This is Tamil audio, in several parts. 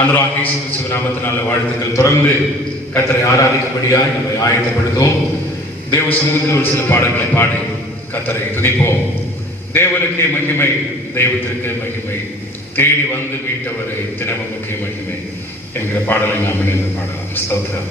அன்றாக இயேசு கிறிஸ்துவின் நாமத்தினால வாழ்த்துக்கள். தொடர்ந்து கர்த்தரை ஆராதிக்கும்படியாய் நம்மை ஆயத்தப்படுத்துவோம். தேவ சமூகத்தில் ஒரு சில பாடல்களை பாடி கர்த்தரை துதிப்போம். தேவனுக்கே மகிமை, தெய்வத்திற்கே மகிமை, தேடி வந்து மீட்டவரை தினமுக்கே மகிமை என்கிற பாடலை நாம் இணைந்து பாடலாம். ஸ்தோத்திரம்.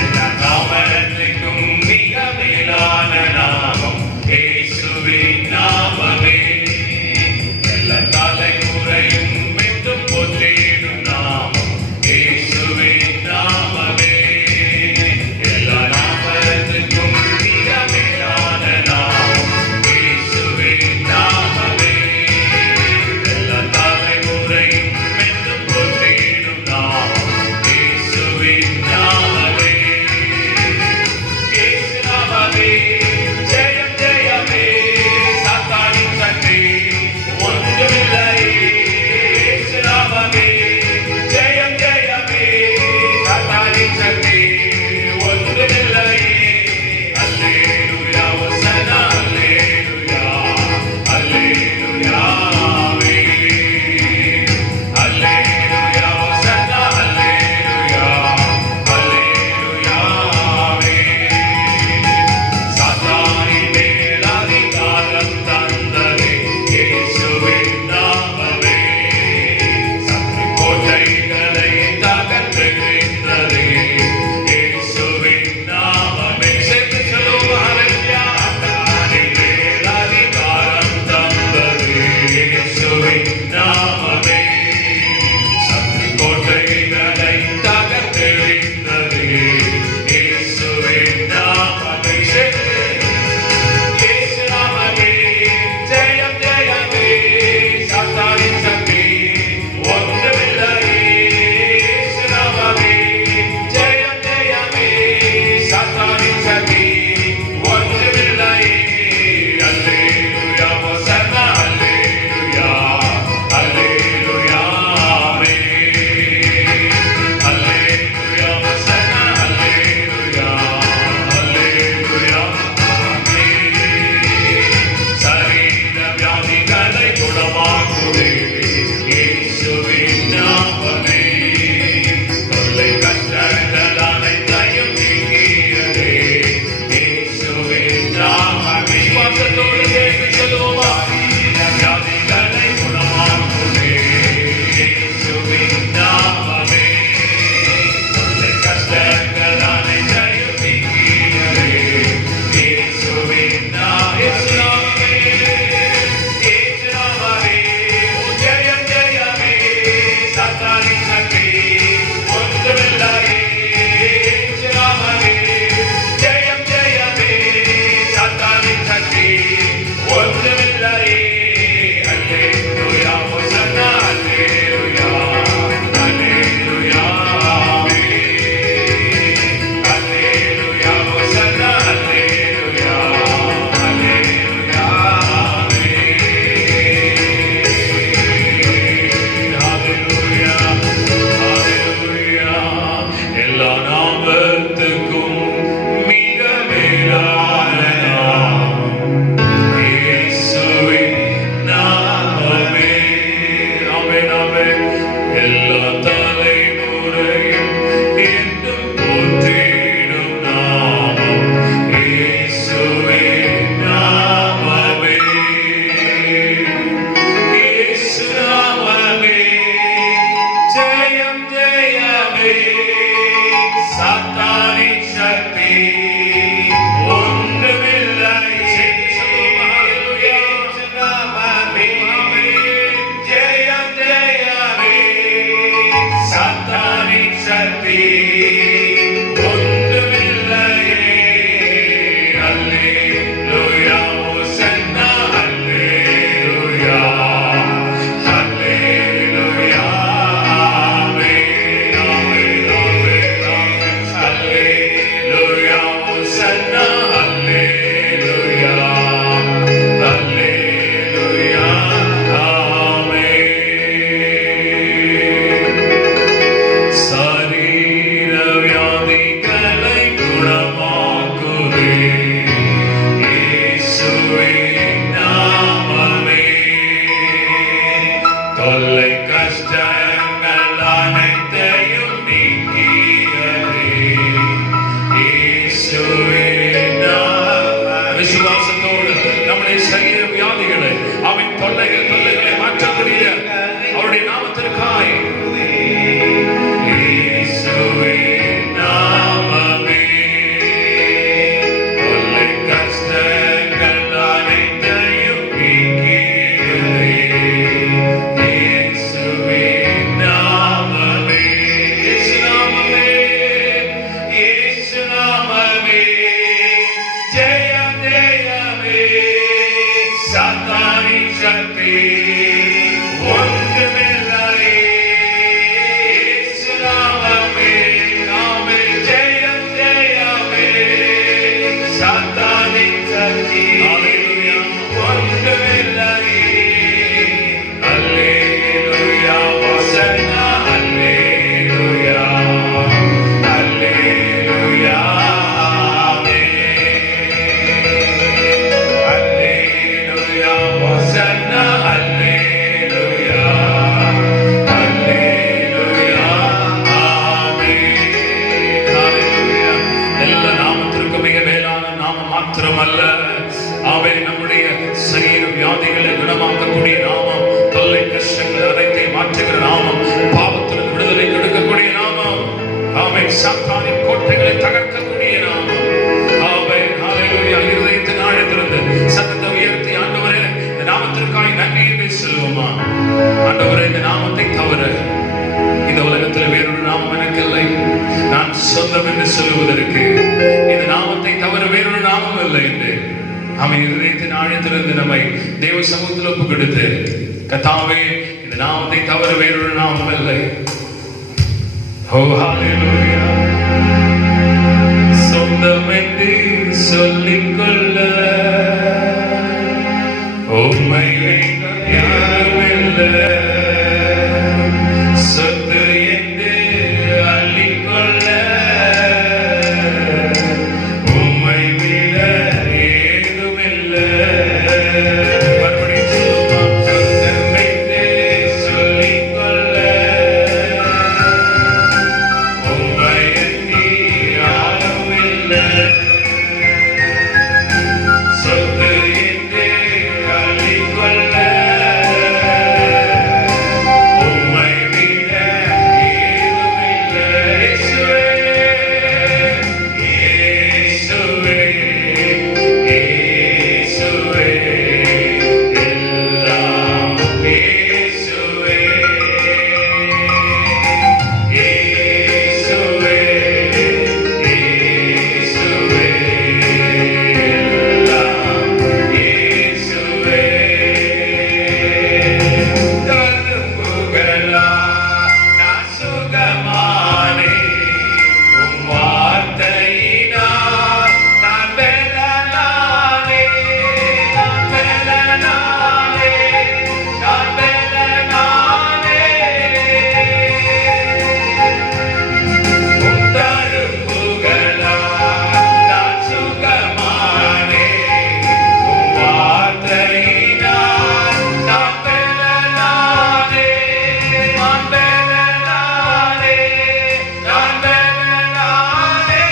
எல்லா தாமரத்துக்கும் மிக மேலான நாம் இயேசுவின் நாமமே சத்து கோட்டைகளை தகர்த்தெறிந்தது. இயேசுவின் நாமமே இயேசு நாமமே ஜெயம் ஜெயமே சாத்தானின் சக்தி ஒன்றுமில்லையே. இயேசு நாமமே ஜெயம் ஜெயமே சாத்தானின் சக்தி ஒன்றுமில்லையே. அல்லேலூயா ஹோசன்னா அல்லேலூயா அல்லேலூயா ஆமென். அல்லேலூயா ஹோசன்னா அல்லேலூயா அல்லேலூயா ஆமென். சரீர வியாதிகளை குணமாக்குதே இயேசுவின் நாமமே. தொல்லை கஷ்டங்கள் அனைத்தையும் நீக்கியதே இயேசுவின் நாமமே. விசுவாசத்தோடு சேர்ந்து சொல்லுவோமா? வியாதிகளை குணமாக்குதே இயேசுவின் நாமமே. தொல்லை கஷ்டங்கள் அனைத்தையும் நீக்கியதே இயேசுவின் நாமமே. இயேசு நாமமே இயேசு நாமமே ஓ ஜெயம் ஜெயமே சாத்தானின் சக்தி ஒன்றுமில்லையே. இயேசு நாமமே ஜெயம் ஜெயமே சாத்தானின் சக்தி ஒன்றுமில்லையே. அல்லேலூயா ஹோசன்னா அல்லேலூயா அல்லேலூயா ஆமென். அல்லேலூயா ஹோசன்னா அல்லேலூயா அல்லேலூயா ஆமென். ஹalleluya ஹalleluya. எல்லா நாமத்துக்கும் மிக மேலான நாமம் இயேசுவின் நாமமே. ஆமென் ஆமென். எல்லா தலைமுறையும் என்றும் போற்றிடும் நாமம் இயேசுவின் நாமமே. இயேசு நாமமே ஜெயம் ஜெயமே சாத்தானின் சக்தி ஒன்றுமில்லையே. இயேசு நாமமே ஜெயம் ஜெயமே சாத்தானின் சக்தி ஒன்றுமில்லையே. அல்லேலூயா ஹோசன்னா அல்லேலூயா அல்லேலூயா ஆமென் ஆமென் ஆமென் ஆமென். அல்லேலூயா ஹோசன்னா அல்லேலூயா அல்லேலூயா ஆமென். சரீர வியாதிகளை குணமாக்குதே இயேசுவின் நாமமே. தொல்லை கஷ்டங்கள் அனைத்தையும் நீக்கியதே இயேசுவின் நாமமே. விசுவாசத்தோடு நம்முடைய சரீர வியாதிகளை அவன் தொல்லைகளை மாற்றக்கூடிய அவருடைய நாமத்திற்காய் இயேசுவின் நாமமே. தொல்லை கஷ்டங்கள் அனைத்தையும் நீக்கியதே இயேசுவின் ஆண்டவரே, இந்த நாமத்தை தவிர இந்த உலகத்தில் வேறொரு நாமம் எனக்கு இல்லை. நான் சொந்தம் என்று சொல்லுவதற்கு இந்த நாமத்தை தவிர வேறொரு நாமம் இல்லை என்று அவன் இதயத்தின் ஆழத்திலிருந்து நம்மை தேவ சமூகத்தில் ஒப்பு கொடுத்து, கர்த்தாவே, இந்த நாமத்தை தவிர வேறொரு நாமம் இல்லை. ஓ ஹல்லேலூயா. சொந்தம் என்று சொல்லிக்கொள்ள உம்மை யாருமில்லை. சொத்து என்று அள்ளிக்கொள்ள உம்மை விட ஏதுமில்லை. மறுபடியும் சொல்லுவோம். சொந்தம் என்று சொல்லிக்கொள்ள உம்மை எண்ணி யாருமில்லை. சொத்து என்று அள்ளிக்கொள்ள உம்மை விட ஏதுமில்லை. இயேசுவே, இயேசுவே, இயேசுவே, எல்லாம் இயேசுவே. இயேசுவே, இயேசுவே, எல்லாம் இயேசுவே. கரும்புகளா நான் சுகமானேன். உம் வார்த்தையினால் நான் பெலனானேன். நான் பெலனானேன். நான் பெலனானேன். உம் தழும்புகளா நான் சுகமானேன். உம் வார்த்தையினால் நான் பெலனானேன். நான் பெலனானேன். நான் பெலனானேன்.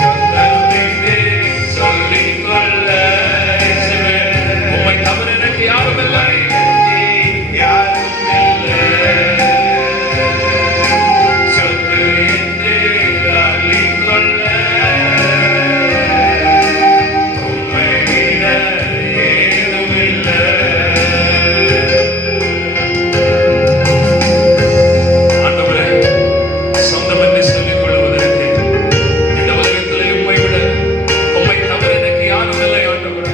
சொந்தம் என்று சொல்லிக்கொள்ள இயேசுவே, உம்மை தவிர எனக்கு யாருமில்லை. யாருமில்லை. சொத்து என்று அள்ளிக்கொள்ள உம்மை விட ஏதுமில்லை. ஆண்டவரே, சொந்தம் என்று சொல்லிக் கொள்வதற்கு இந்த உலகத்தில் உம்மை விட உம்மை தவிர எனக்கு யாரும் இல்லை. ஆண்டவரே,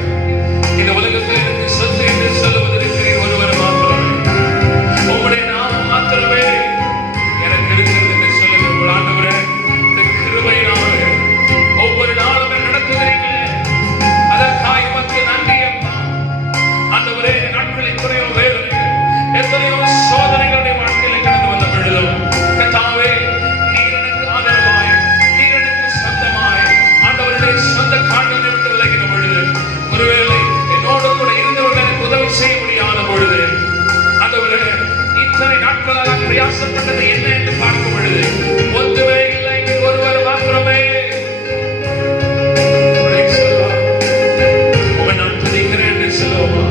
இந்த உலகத்தில் எனக்கு சொத்து என்று சொல்லுவதற்கு ஒருவர் மாத்திரமே, உம்முடைய நாமம் மாத்திரமே எனக்கு இருக்கிறது என்று சொல்லுங்கள். ஆண்டவரே, இந்த கிருபையினாலே ஒவ்வொரு நாளும் என்னை நடத்துகிறீர்களே, அதற்காக உமக்கு நன்றி அப்பா. ஆண்டவரே, நாட்களில் எத்தனையோ வேதனைகள், எத்தனையோ சோதனைகளுடைய வாழ்க்கையில கடந்து வந்த பொழுதும், கர்த்தாவே, நீர் எனக்கு ஆதரவாய், நீர் எனக்கு சொந்தமாய், ஆண்டவருடைய சொந்த கால்களை விட்டு விலகின பொழுது, ஒருவேளை என்னோடு கூட இருந்தவர்கள் எனக்கு உதவி செய்ய முடியாத பொழுது, ஆண்டவரே, இத்தனை நாட்களாக பிரயாசப்பட்டது என்ன என்று பார்க்கும் பொழுது ஒன்றுமே இல்லை. ஒருவர் மாத்திரமே. உம்மை சொல்லலாம். உம்மை நான் துதிக்கிறேன் என்று சொல்லுவோமா?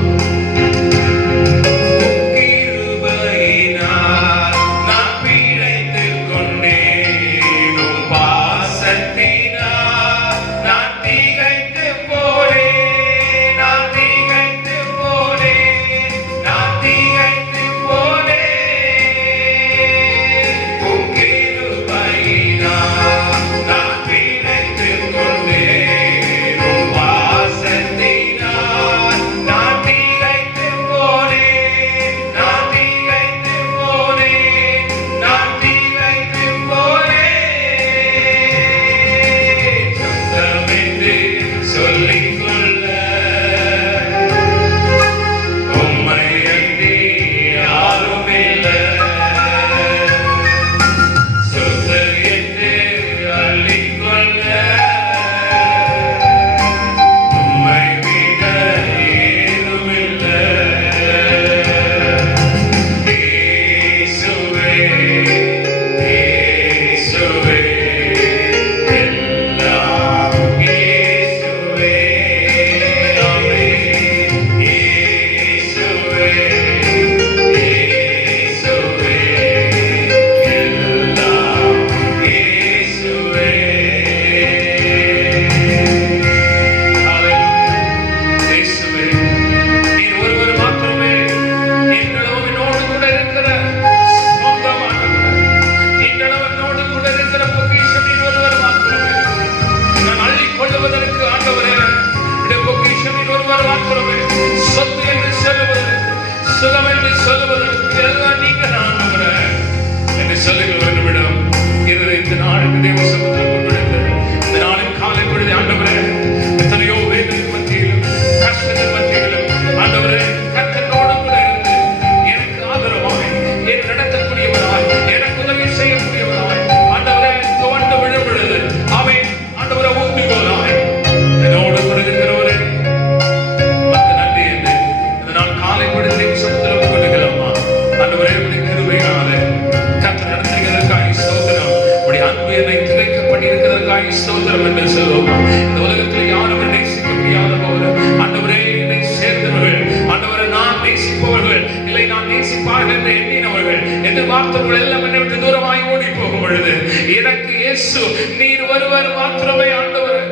விடுவார்கள் என்று எண்ணினவர்கள், எதிர்பார்த்தவர்கள் எல்லாம் என்னை விட்டு தூரமாய் ஓடி போகும் பொழுது, எனக்கு இயேசு நீர் ஒருவர் மாத்திரமே ஆண்டவர்.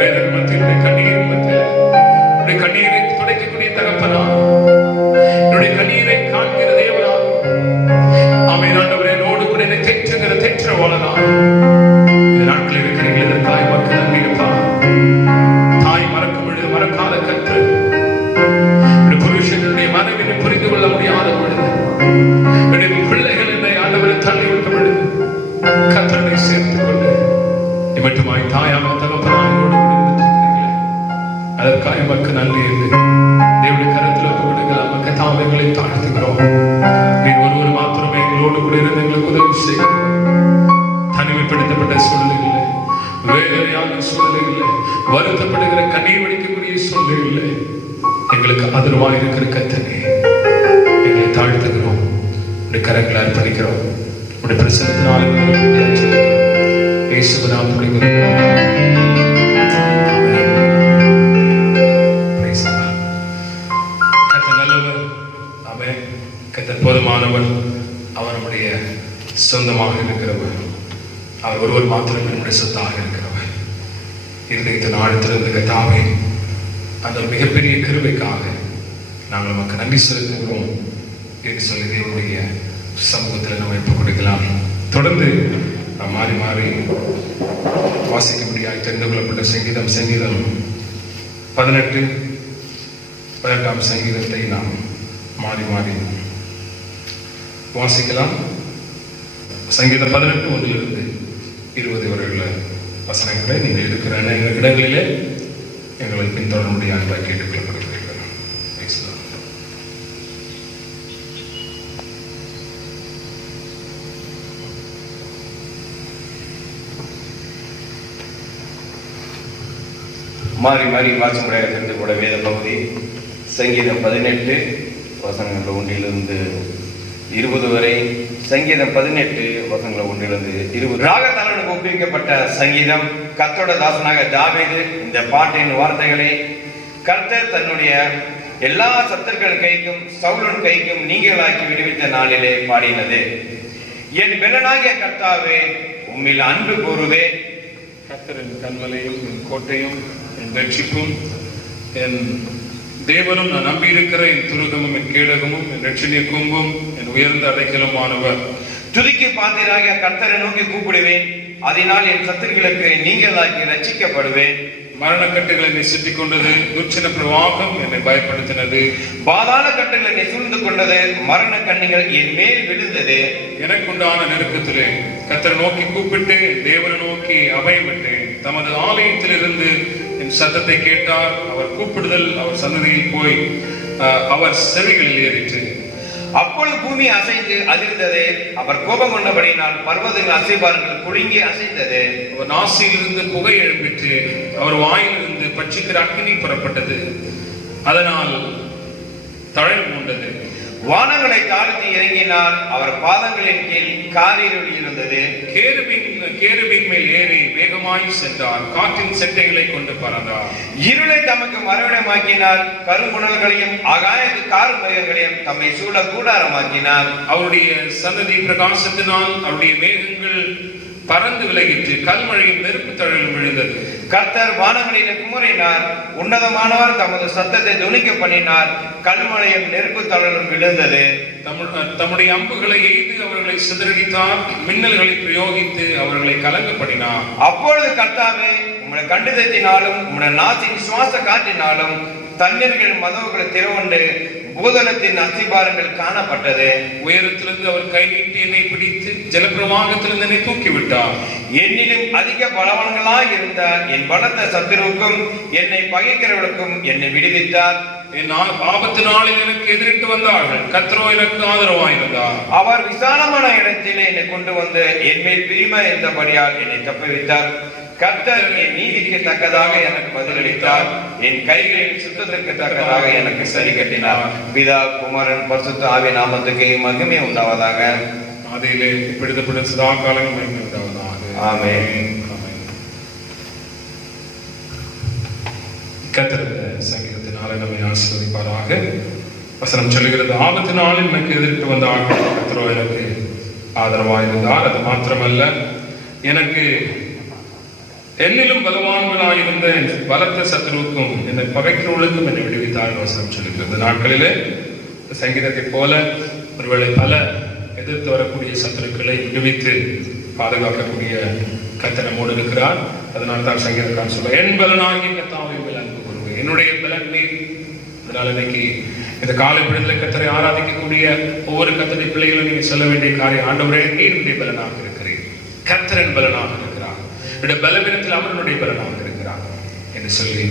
வேதனை மத்தியிலுடைய கண்ணீர் மத்தியில் கண்ணீரை துடைக்கக்கூடிய தகப்பனா, என்னுடைய கண்ணீரை காண்கிற தேவனா, ஆமென் ஆண்டவரே, என்னோடு கூட என்னை தேற்றுகிற தேற்றவாளனா, இந்த நாட்களில் இருக்கிறீர்கள். இதற்காக மக்கள் நம்பியிருப்பா. தாய் மறக்கும் பொழுது மறக்காத கர்த்தர், புருஷனுடைய மனைவியை புரிந்து கொள்ள முடியாத பொழுது, என்னுடைய பிள்ளைகள் என்னை ஆண்டவரை தள்ளி விட்ட பொழுது கர்த்தரை சேர்த்துக் கொண்டு இவற்றுமாய் தாயாக தகப்பனாயோடு அதற்காக மக்கள் நன்றி என்று தேவனுடைய கருத்தில் ஒப்புக்கொடுக்கலாம். மக்கள் தாமைகளை தாழ்த்துகிறோம். நீர் ஒருவர் மாத்திரமே எங்களோடு கூட இருந்து எங்களுக்கு உதவி செய்யும். தனிமைப்படுத்தப்பட்ட சூழ்நிலைகளை, வேதனையான சூழ்நிலைகளை, வருத்தப்படுகிற கண்ணீர் வடிக்கக்கூடிய சூழ்நிலைகளை எங்களுக்கு ஆதரவாக இருக்கிற கர்த்தரே, எங்களை தாழ்த்துகிறோம். உடைய கரங்களை அர்ப்பணிக்கிறோம். உடைய பிரசன்னத்தினால் இயேசுவின் நாமத்தில் போதுமானவர். அவர் நம்முடைய சொந்தமாக இருக்கிறவர். அவர் ஒருவர் மாத்திரம் நம்முடைய சொத்தாக இருக்கிறவர். இருதயத்தின் ஆழத்திலிருந்து கர்த்தாவே, அந்த மிகப்பெரிய கிருபைக்காக நாங்கள் நமக்கு நன்றி செலுத்துகிறோம் என்று சொல்லி தேவனுடைய சமூகத்தில் நம்ம ஒப்புக் கொடுக்கலாம். தொடர்ந்து நாம் மாறி மாறி வாசிக்க முடியாது தெரிந்து கொள்ளப்பட்ட சங்கீதம் 18 சங்கீதத்தை நாம் மாறி மாறி வாசிக்கலாம். சங்கீதம் 18 1 20 வரை உள்ள வசனங்களை நீங்கள் இருக்கிற இடங்களிலே எங்களை பின்தொடர முடியாது கேட்டுக்கொள்ளப்படுகிறீர்கள். மாறி மாறி வாட்சி முறையாக தெரிந்து கூட வேத பகுதி சங்கீதம் 18 வசனங்கள் 1 20 வரை. சங்கீதம் 18 வசனங்கள் 1 20. ராகத்தாளனுக்கு ஒப்புவிக்கப்பட்ட சங்கீதம். கர்த்தரோட தாசனாக தாவீது இந்த பாட்டின் வார்த்தைகளை கர்த்தர் தன்னுடைய எல்லா சத்துருக்கள் கைக்கும் சவுலன் கைக்கும் நீங்களாக்கி விடுவித்த நாளிலே பாடினது. என் பெண்ணனாகிய கர்த்தாவே, உம்மில் அன்பு கூறுவே. கர்த்தரின் கண்மலையும் என் கோட்டையும் என் ரட்சிப்பும் என் தேவனும் நான் நம்பியிருக்கிற என் துருகமும் என் கேடகமும் என் ரட்சணிய கூம்பும் என் உயர்ந்த அடைக்கலமானவர். துதிக்கு பாத்திராகிய கர்த்தரை நோக்கி கூப்பிடுவேன். அதனால் என் சத்துருக்களுக்கு நீங்களாக்கி ரட்சிக்கப்படுவேன். மரணக்கட்டுகள் என்னை சுற்றிக் கொண்டது, துர்ச்சன பிரவாகம் என்னை பயப்படுத்தினது. பாதாள கட்டுகள் என்னை சூழ்ந்து கொண்டது, மரண கண்ணிகள் என் மேல் விழுந்தது. எனக்குண்டான நெருக்கத்திலே கர்த்தரை நோக்கி கூப்பிட்டு தேவனை நோக்கி அபயமிட்டேன். தமது ஆலயத்திலிருந்து என் சத்தத்தை கேட்டார். அவர் கூப்பிடுதல் அவர் சன்னதியில் போய் அவர் செவிகளில் ஏறிற்று. அப்பொழுது பூமி அசைந்து அதிர்ந்தது. அவர் கோபம் கொண்டபடியினால் பர்வதங்கள் அசைபார்கள் குலுங்கி அசைந்தது. அவர் நாசியிலிருந்து புகை எழும்பிற்று. அவர் வாயிலிருந்து பட்சிக்கிற அக்கினி புறப்பட்டது. அதனால் தழல் மூண்டது. வானங்களை தாழ்த்தி இறங்கினால் அவர் பாதங்களின் கீழ் காரிருள் இருந்தது. கேருபின் மேல் ஏறி வேகமாய் சென்றார். காற்றின் செட்டைகளை கொண்டு பறந்தார். இருளை தமக்கு மறுவிடமாக்கினார். கருங்குணல்களையும் ஆகாயத்து கார் மேகங்களையும் தம்மை சூழ கூடாரமாக்கினார். அவருடைய சன்னதி பிரகாசத்தினால் அவருடைய மேகங்கள் பறந்து விலகிற்று. கல்மழையும் நெருப்பு தழலும் விழுந்தது. கர்த்தர் வானங்களிலே குமரினார். உன்னதமானவர் தமது சத்தத்தை துணிக்க பண்ணினார். கல்மழையும் நெருப்பு தழலும் விழுந்தது. தம்முடைய அம்புகளை எய்து அவர்களை சிதறடித்தார். மின்னல்களை பிரயோகித்து அவர்களை கலங்கப்படினார். அப்பொழுது கர்த்தாவே, உம்முடைய கண்டிதத்தினாலும் உம்முடைய நாசின் சுவாச காற்றினாலும் தண்ணீர்கள் மதவுகளை திறவுண்டு பூதலத்தின் அஸ்திபாரங்கள் காணப்பட்டது. உயரத்திலிருந்து அவர் கை நீட்டி என்னை பிடித்து ஜலப்பிரவாகத்திலிருந்து என்னை தூக்கிவிட்டார். என்னிலும் அதிக பலவான்களாய் இருந்த என் பலத்த சத்துருவுக்கும் என்னை பகைக்கிறவர்களுக்கும் என்னை விடுவித்தார். என் ஆபத்து நாளில் எனக்கு எதிரிட்டு வந்தார்கள். கர்த்தரோ எனக்கு ஆதரவாயிருந்தார். அவர் விசாலமான இடத்திலே என்னை கொண்டு வந்து என் மேல் பிரிமா இருந்தபடியால் என்னை தப்புவித்தார். கர்த்தர் என் நீதிக்கு தக்கதாக எனக்கு பதிலளித்தார். என் கைகளின் சுத்தத்திற்கு தக்கதாக எனக்கு சரி கட்டினார். பிதா குமாரன் பரிசுத்த ஆவியின் நாமத்துக்கு மகிமை உண்டாவதாக. அதிலே இப்படிப்பட்ட சதா காலம் மகிமை உண்டாவதாக. ஆமென். கர்த்தர் சங்கீதத்தினால நம்மை ஆசீர்வதிப்பாராக. வசனம் சொல்லுகிறது, ஆபத்து நாளில் எனக்கு எதிர்த்து வந்த ஆட்கள் கர்த்தரோ எனக்கு ஆதரவாயிருந்தார். அது மாத்திரமல்ல, எனக்கு என்னிலும் பலவான்களாயிருந்த பலத்த சத்துருவுக்கும் என்னை பகைக்கிறவர்களுக்கும் என்னை விடுவித்தார். வசனம் சொல்லுகிறது. நாட்களிலே சங்கீதத்தை போல ஒருவேளை பல எதிர்த்து வரக்கூடிய சத்துருக்களை விடுவித்து பாதுகாக்கக்கூடிய கர்த்தர் நம்மோடு இருக்கிறார். அதனால தான் சங்கீதக்காரன் சொல்ல, என் பலனாகி கர்த்தாவை மேல் அன்பு கூறுவேன், என்னுடைய பலன் நீர். அதனால இன்னைக்கு இந்த காலை பொழுதுல கர்த்தரை ஆராதிக்கக்கூடிய ஒவ்வொரு கர்த்தரை பிள்ளைகளும் நீங்க சொல்ல வேண்டிய காரியம், ஆண்டவரே நீர் என்னுடைய பலனாக இருக்கிறேன், கர்த்தரின் பலனாக இருக்கிறார், என்னுடைய பலவீனத்தில் அவனுடைய பலனாக இருக்கிறார் என்று சொல்லி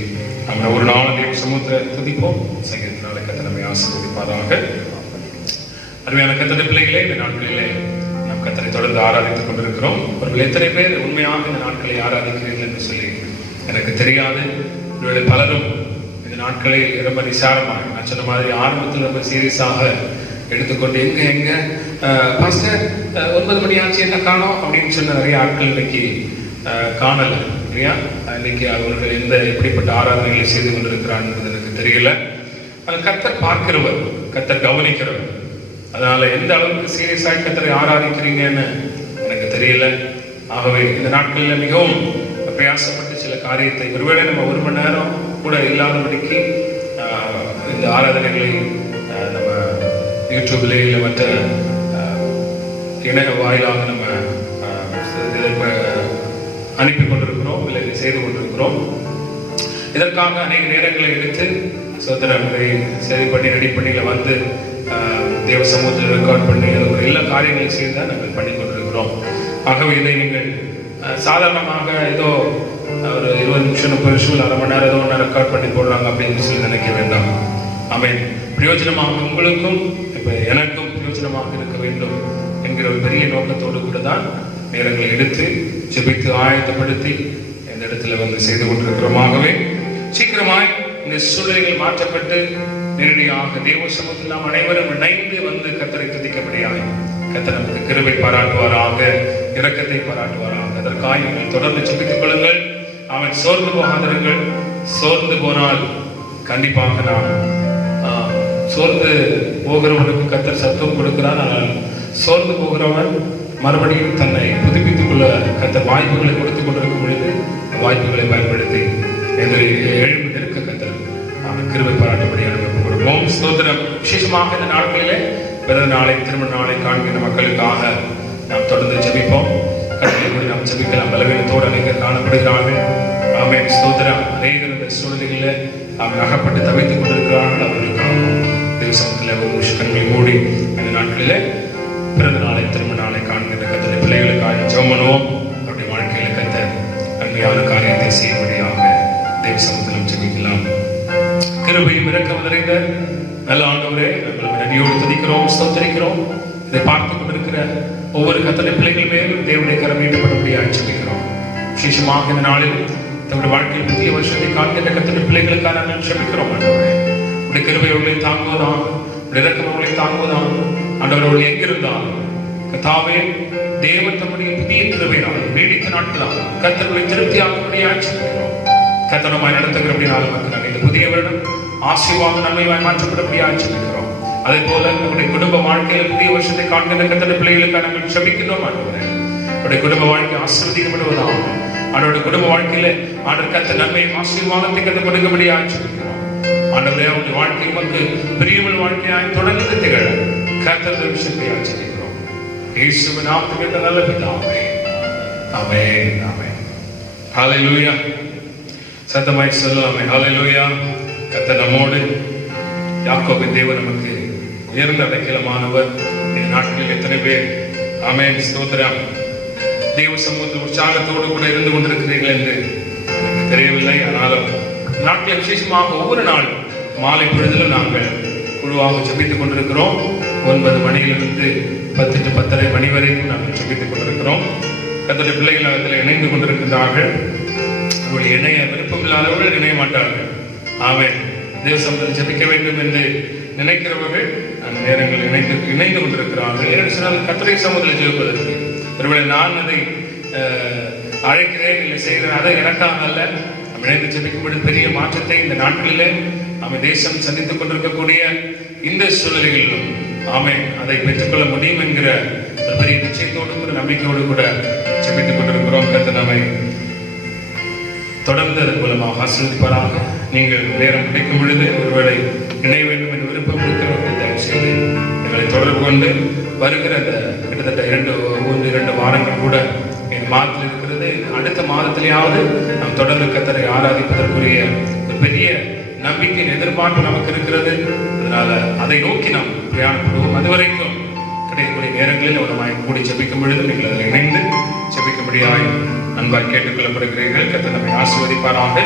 நம்ம ஒரு நாள் தேவ சமூகத்தை துதிப்போம். சங்கீதத்தினால கர்த்தர் நம்மை ஆசீர்வதிப்பாராக. அருமையான கர்த்தருடைய பிள்ளைகளே, இந்த நாட்களிலே நாம் கர்த்தரை தொடர்ந்து ஆராதித்துக் கொண்டிருக்கிறோம். ஒரு எத்தனை பேர் உண்மையாக இந்த நாட்களை ஆராதிக்கிறீர்கள் என்று சொல்லி எனக்கு தெரியாது. ஒருவேளை பலரும் இந்த நாட்களை ரொம்ப நிசாரமாக, நான் சொன்ன மாதிரி ஆரம்பத்தில் ரொம்ப சீரியஸாக எடுத்துக்கொண்டு எங்க பாஸ்டர் 9 மணி ஆச்சு என்ன காணோம் அப்படின்னு சொன்ன நிறைய ஆட்கள் இன்னைக்கு காணல இல்லையா? இன்னைக்கு அவர்கள் எந்த எப்படிப்பட்ட ஆராதனைகளை செய்து கொண்டிருக்கிறார் என்பது எனக்கு தெரியல. கர்த்தர் பார்க்கிறவர், கர்த்தர் கவனிக்கிறவர். அதனால எந்த அளவுக்கு சீரியஸாக கர்த்தரை ஆராதிக்கிறீங்கன்னு எனக்கு தெரியல. ஆகவே இந்த நாட்களில் மிகவும் பிரயாசப்பட்டு சில காரியத்தை ஒருவேளை நம்ம 1 மணி நேரம் கூட இல்லாதபடிக்கு இந்த ஆராதனைகளை நம்ம யூடியூப்லேயே இல்லை மற்ற இணைய வாயிலாக நம்ம அனுப்பி கொண்டிருக்கிறோம், இல்லை செய்து கொண்டிருக்கிறோம். இதற்காக அநேக நேரங்களை எடுத்து சோதனை சரி பண்ணி ரெடி பண்ணியில் வந்து தேவ சமூகத்தில் ரெக்கார்ட் பண்ணி ஒரு எல்லா காரியங்களையும் செய்து தான் நாங்கள் பண்ணி கொண்டிருக்கிறோம். ஆகவே இதை நீங்கள் சாதாரணமாக ஏதோ ஒரு 20 நிமிஷம் 30 நிமிஷம் 1/2 மணி நேரம் ஏதோ ஒன்று ரெக்கார்ட் பண்ணி போடுறாங்க அப்படின்னு சொல்லி நினைக்க வேண்டாம். ஆமென். பிரயோஜனமாக உங்களுக்கும் இப்போ எனக்கும் பிரயோஜனமாக இருக்க வேண்டும் என்கிற ஒரு பெரிய நோக்கத்தோடு கூட தான் நேரங்களை எடுத்து ஜெபித்து ஆயத்தப்படுத்தி இந்த இடத்துல வந்து செய்து கொண்டிருக்கிறோமாகவே சீக்கிரமாய் இந்த சூழ்நிலைகள் மாற்றப்பட்டு நேரடியாக தேவ சமூகத்தில் நாம் அனைவரும் இணைந்து வந்து கர்த்தரை துதிக்கபடியாக கர்த்தர் நமக்கு கிருபை பாராட்டுவாராக, இரக்கத்தை பாராட்டுவாராக. அதற்காக நீங்கள் தொடர்ந்து ஜெபித்துக் கொள்ளுங்கள். அவன் சோர்ந்து போகாதிருங்கள். சோர்ந்து போனால் கண்டிப்பாக நாம் சோர்ந்து போகிறவனுக்கு கர்த்தர் சத்துவம் கொடுக்கிறார். ஆனால் சோர்ந்து போகிறவன் மறுபடியும் தன்னை புதுப்பித்துக் கொள்ள கர்த்தர் வாய்ப்புகளை கொடுத்துக் கொண்டிருக்கும் பொழுது வாய்ப்புகளை பயன்படுத்தி எழுந்து நிற்க கர்த்தர் அவன் கிருபை பாராட்டபடியாக நமக்கு கொடுப்போம். ஸ்தோத்திரம். விசேஷமாக இந்த நாட்களிலே பிறந்த நாளை திருமண நாளை காண்கிற மக்களுக்காக நாம் தொடர்ந்து ஜெபிப்போம். கடவுளை கூட நாம் ஜெபிக்கலாம். பலவீனத்தோடு அநேகர் காணப்படுகிறார்கள். ஆமென். ஸ்தோத்திரம். அநேகர் இந்த சூழ்நிலைகளில் அவன் அகப்பட்டு தவித்துக் கொண்டிருக்கிறார்கள். அவர்களுக்காகவும் தேவசமத்தில் ஒரு கண்களை மூடி இந்த நாட்களிலே பிறந்த நாளை திருமண நாளை காண்கின்ற கர்த்தரை பிள்ளைகளுக்காக ஜெபம் பண்ணுவோம். அவருடைய வாழ்க்கையில கர்த்தர் நன்மையான காரியத்தை செய்யும்படியாக தேவசமத்திலும் ஜெபிக்கலாம். கிருபையும் இரக்கம் நிறைந்த நல்ல ஆண்டவரே, நாங்கள் நன்றியோடு துதிக்கிறோம், ஸ்தோத்திரிக்கிறோம். இதை பார்த்து கொண்டிருக்கிற ஒவ்வொரு கர்த்தருடைய பிள்ளைகள் மேலும் தேவனுடைய கரம் நீட்டப்படும்படியாக ஜெபிக்கிறோம். விசேஷமாக இந்த நாளில் தன்னுடைய வாழ்க்கையில் புதிய வருஷத்தை காண்கின்ற கர்த்தருடைய பிள்ளைகளுக்காக நாங்கள் ஜெபிக்கிறோம். ஆண்டவரே, உடைய கிருபை அவர்களை தாங்குவதான், உடைய இரக்கம் அவர்களை தாங்குவதான். ஆண்டவர்கள் எங்கிருந்தால் கர்த்தாவே, தேவன் தம்முடைய புதிய கிருபையினால் நீடித்த நாட்களாக கர்த்தர்களை திருப்தியாகும்படியாக ஜெபிக்கிறோம். கர்த்தருமாய் நடத்துகிறபடினால நமக்கு நாங்கள் இந்த புதிய வருடம் ஆசீர்வாத நன்மையாய் மாற்றப்படபடியாக ஜெபிக்கிறோம். அதே போல நம்முடைய குடும்ப வாழ்க்கையில் புதிய வருஷத்தை காண்கின்ற கர்த்தருடைய பிள்ளைகளுக்காக நாங்கள் ஜெபிக்கிறோம். ஆண்டவரே, நம்முடைய குடும்ப வாழ்க்கை ஆசீர்வதிக்கப்படுவதாக, அவருடைய குடும்ப வாழ்க்கையில ஆண்டவர் கர்த்தர் நன்மையும் ஆசீர்வாதத்தை கற்றுக் கொடுக்கும்படியாக ஜெபிக்கிறோம். ஆண்டவரே, அவருடைய வாழ்க்கை நமக்கு பிரியமுள்ள வாழ்க்கையாய் தொடர்ந்து திகழ கர்த்தருடைய விஷயத்தை ஜெபிக்கிறோம். இயேசுவின் நாமத்தில் நல்ல பிதாவே, ஆமென். ஆமென். ஹல்லேலூயா. சத்தமாய் சொல்லலாமே, ஹல்லேலூயா. கர்த்தர் நம்மோடு. யாக்கோபின் தேவன் நமக்கு உயர்ந்த அடைக்கலமானவர். இந்த நாட்களில் எத்தனை பேர் ஆமென் ஸ்தோத்திரம் தேவ சமூகத்தில் உற்சாகத்தோடு கூட இருந்து கொண்டிருக்கிறீர்கள் என்று எனக்கு தெரியவில்லை. ஆனாலும் நாட்களில் விசேஷமாக ஒவ்வொரு நாளும் மாலை பொழுதிலும் நாங்கள் குழுவாக ஜெபித்துக் கொண்டிருக்கிறோம். 9 மணியிலிருந்து 10 to 10:30 மணி வரைக்கும் நாங்கள் ஜெபித்துக் கொண்டிருக்கிறோம். கர்த்தருடைய பிள்ளைகள் அதில் இணைந்து கொண்டிருக்கிறார்கள். அவர்கள் இணைய விருப்பம் இல்லாதவர்கள் இணைய மாட்டார்கள். ஆமென். தேவ சமூகத்தில் ஜெபிக்க வேண்டும் என்று நினைக்கிறவர்கள் அந்த நேரங்களில் இணைந்து கொண்டிருக்கிறார்கள். ஏன்னு சொன்னால் கர்த்தருடைய சமூகத்தில் ஜெபிப்பதற்கு ஒருவேளை நான் அதை அழைக்கிறேன் இல்லை செய்கிறேன், அதை எனக்காக அல்ல. நம்ம இணைந்து ஜெபிக்கும்படி பெரிய மாற்றத்தை இந்த நாட்களிலே ஆமென் தேசம் சந்தித்துக் கொண்டிருக்கக்கூடிய இந்த சூழ்நிலைகளிலும் ஆமென் அதை பெற்றுக்கொள்ள முடியும் என்கிற ஒரு பெரிய நிச்சயத்தோடு கூட நம்பிக்கையோடு கூட ஜெபித்துக் கொண்டிருக்கிறோம். கர்த்தர் நம்மை தொடர்ந்து அதன் மூலமாக ஆசீர்வதிப்பாராக. நீங்கள் நேரம் கிடைக்கும் பொழுது ஒருவேளை இணைய வேண்டும் என்று விருப்பம் இருக்கிறவர்கள் தயவு செய்து எங்களை தொடர்பு கொண்டு வருகிற அந்த கிட்டத்தட்ட 2 வாரங்கள் கூட என் மாதத்தில் இருக்கிறது. அடுத்த மாதத்திலேயாவது நாம் தொடர்ந்து கர்த்தரை ஆராதிப்பதற்குரிய ஒரு பெரிய நம்பிக்கையின் எதிர்பார்ப்பு நமக்கு இருக்கிறது. அதனால அதை நோக்கி நாம் பிரயாணப்படுவோம். அதுவரைக்கும் கிடைக்கக்கூடிய நேரங்களில் அவருமாய் கூடி ஜெபிக்கும் பொழுது நீங்கள் அதில் இணைந்து ஜெபிக்கும்படியாய் அன்பாய் கேட்டுக்கொள்ளப்படுகிறீர்கள். கர்த்தர் நம்மை ஆசீர்வதிப்பாராக.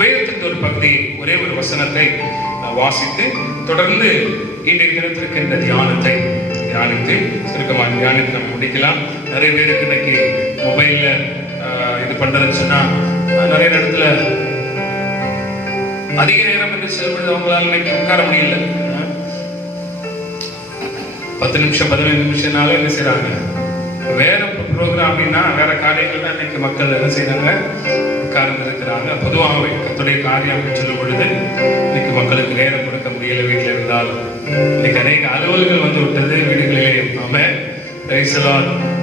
வேதத்தின் ஒரு பகுதியை ஒரே ஒரு வசனத்தை வாசித்து தொடர்ந்து இன்றைய தினத்திற்கு இந்த தியானத்தை தியானித்து சுருக்கமாக தியானித்து நம்ம முடிக்கலாம். நிறைய பேருக்கு இன்னைக்கு மொபைல்ல இது பண்றதுன்னு சொன்னா நிறைய இடத்துல அதிக நேரம் என்று செல்வது அவங்களால இன்னைக்கு உட்கார முடியல. 10 நிமிஷம் 15 நிமிஷம்னால என்ன செய்யறாங்க, வேற ப்ரோக்ராம்னா வேற காரியங்கள் தான் இன்னைக்கு மக்கள் என்ன செய்யறாங்க, உட்கார்ந்து இருக்கிறாங்க. பொதுவாகவே கர்த்தருடைய காரியம் சொல்லும் பொழுது இன்னைக்கு மக்களுக்கு நேரம் கொடுக்க முடியல. வீட்டில் இருந்தாலும் இன்னைக்கு அநேக அலுவல்கள் வந்து விட்டது வீடுகளிலே.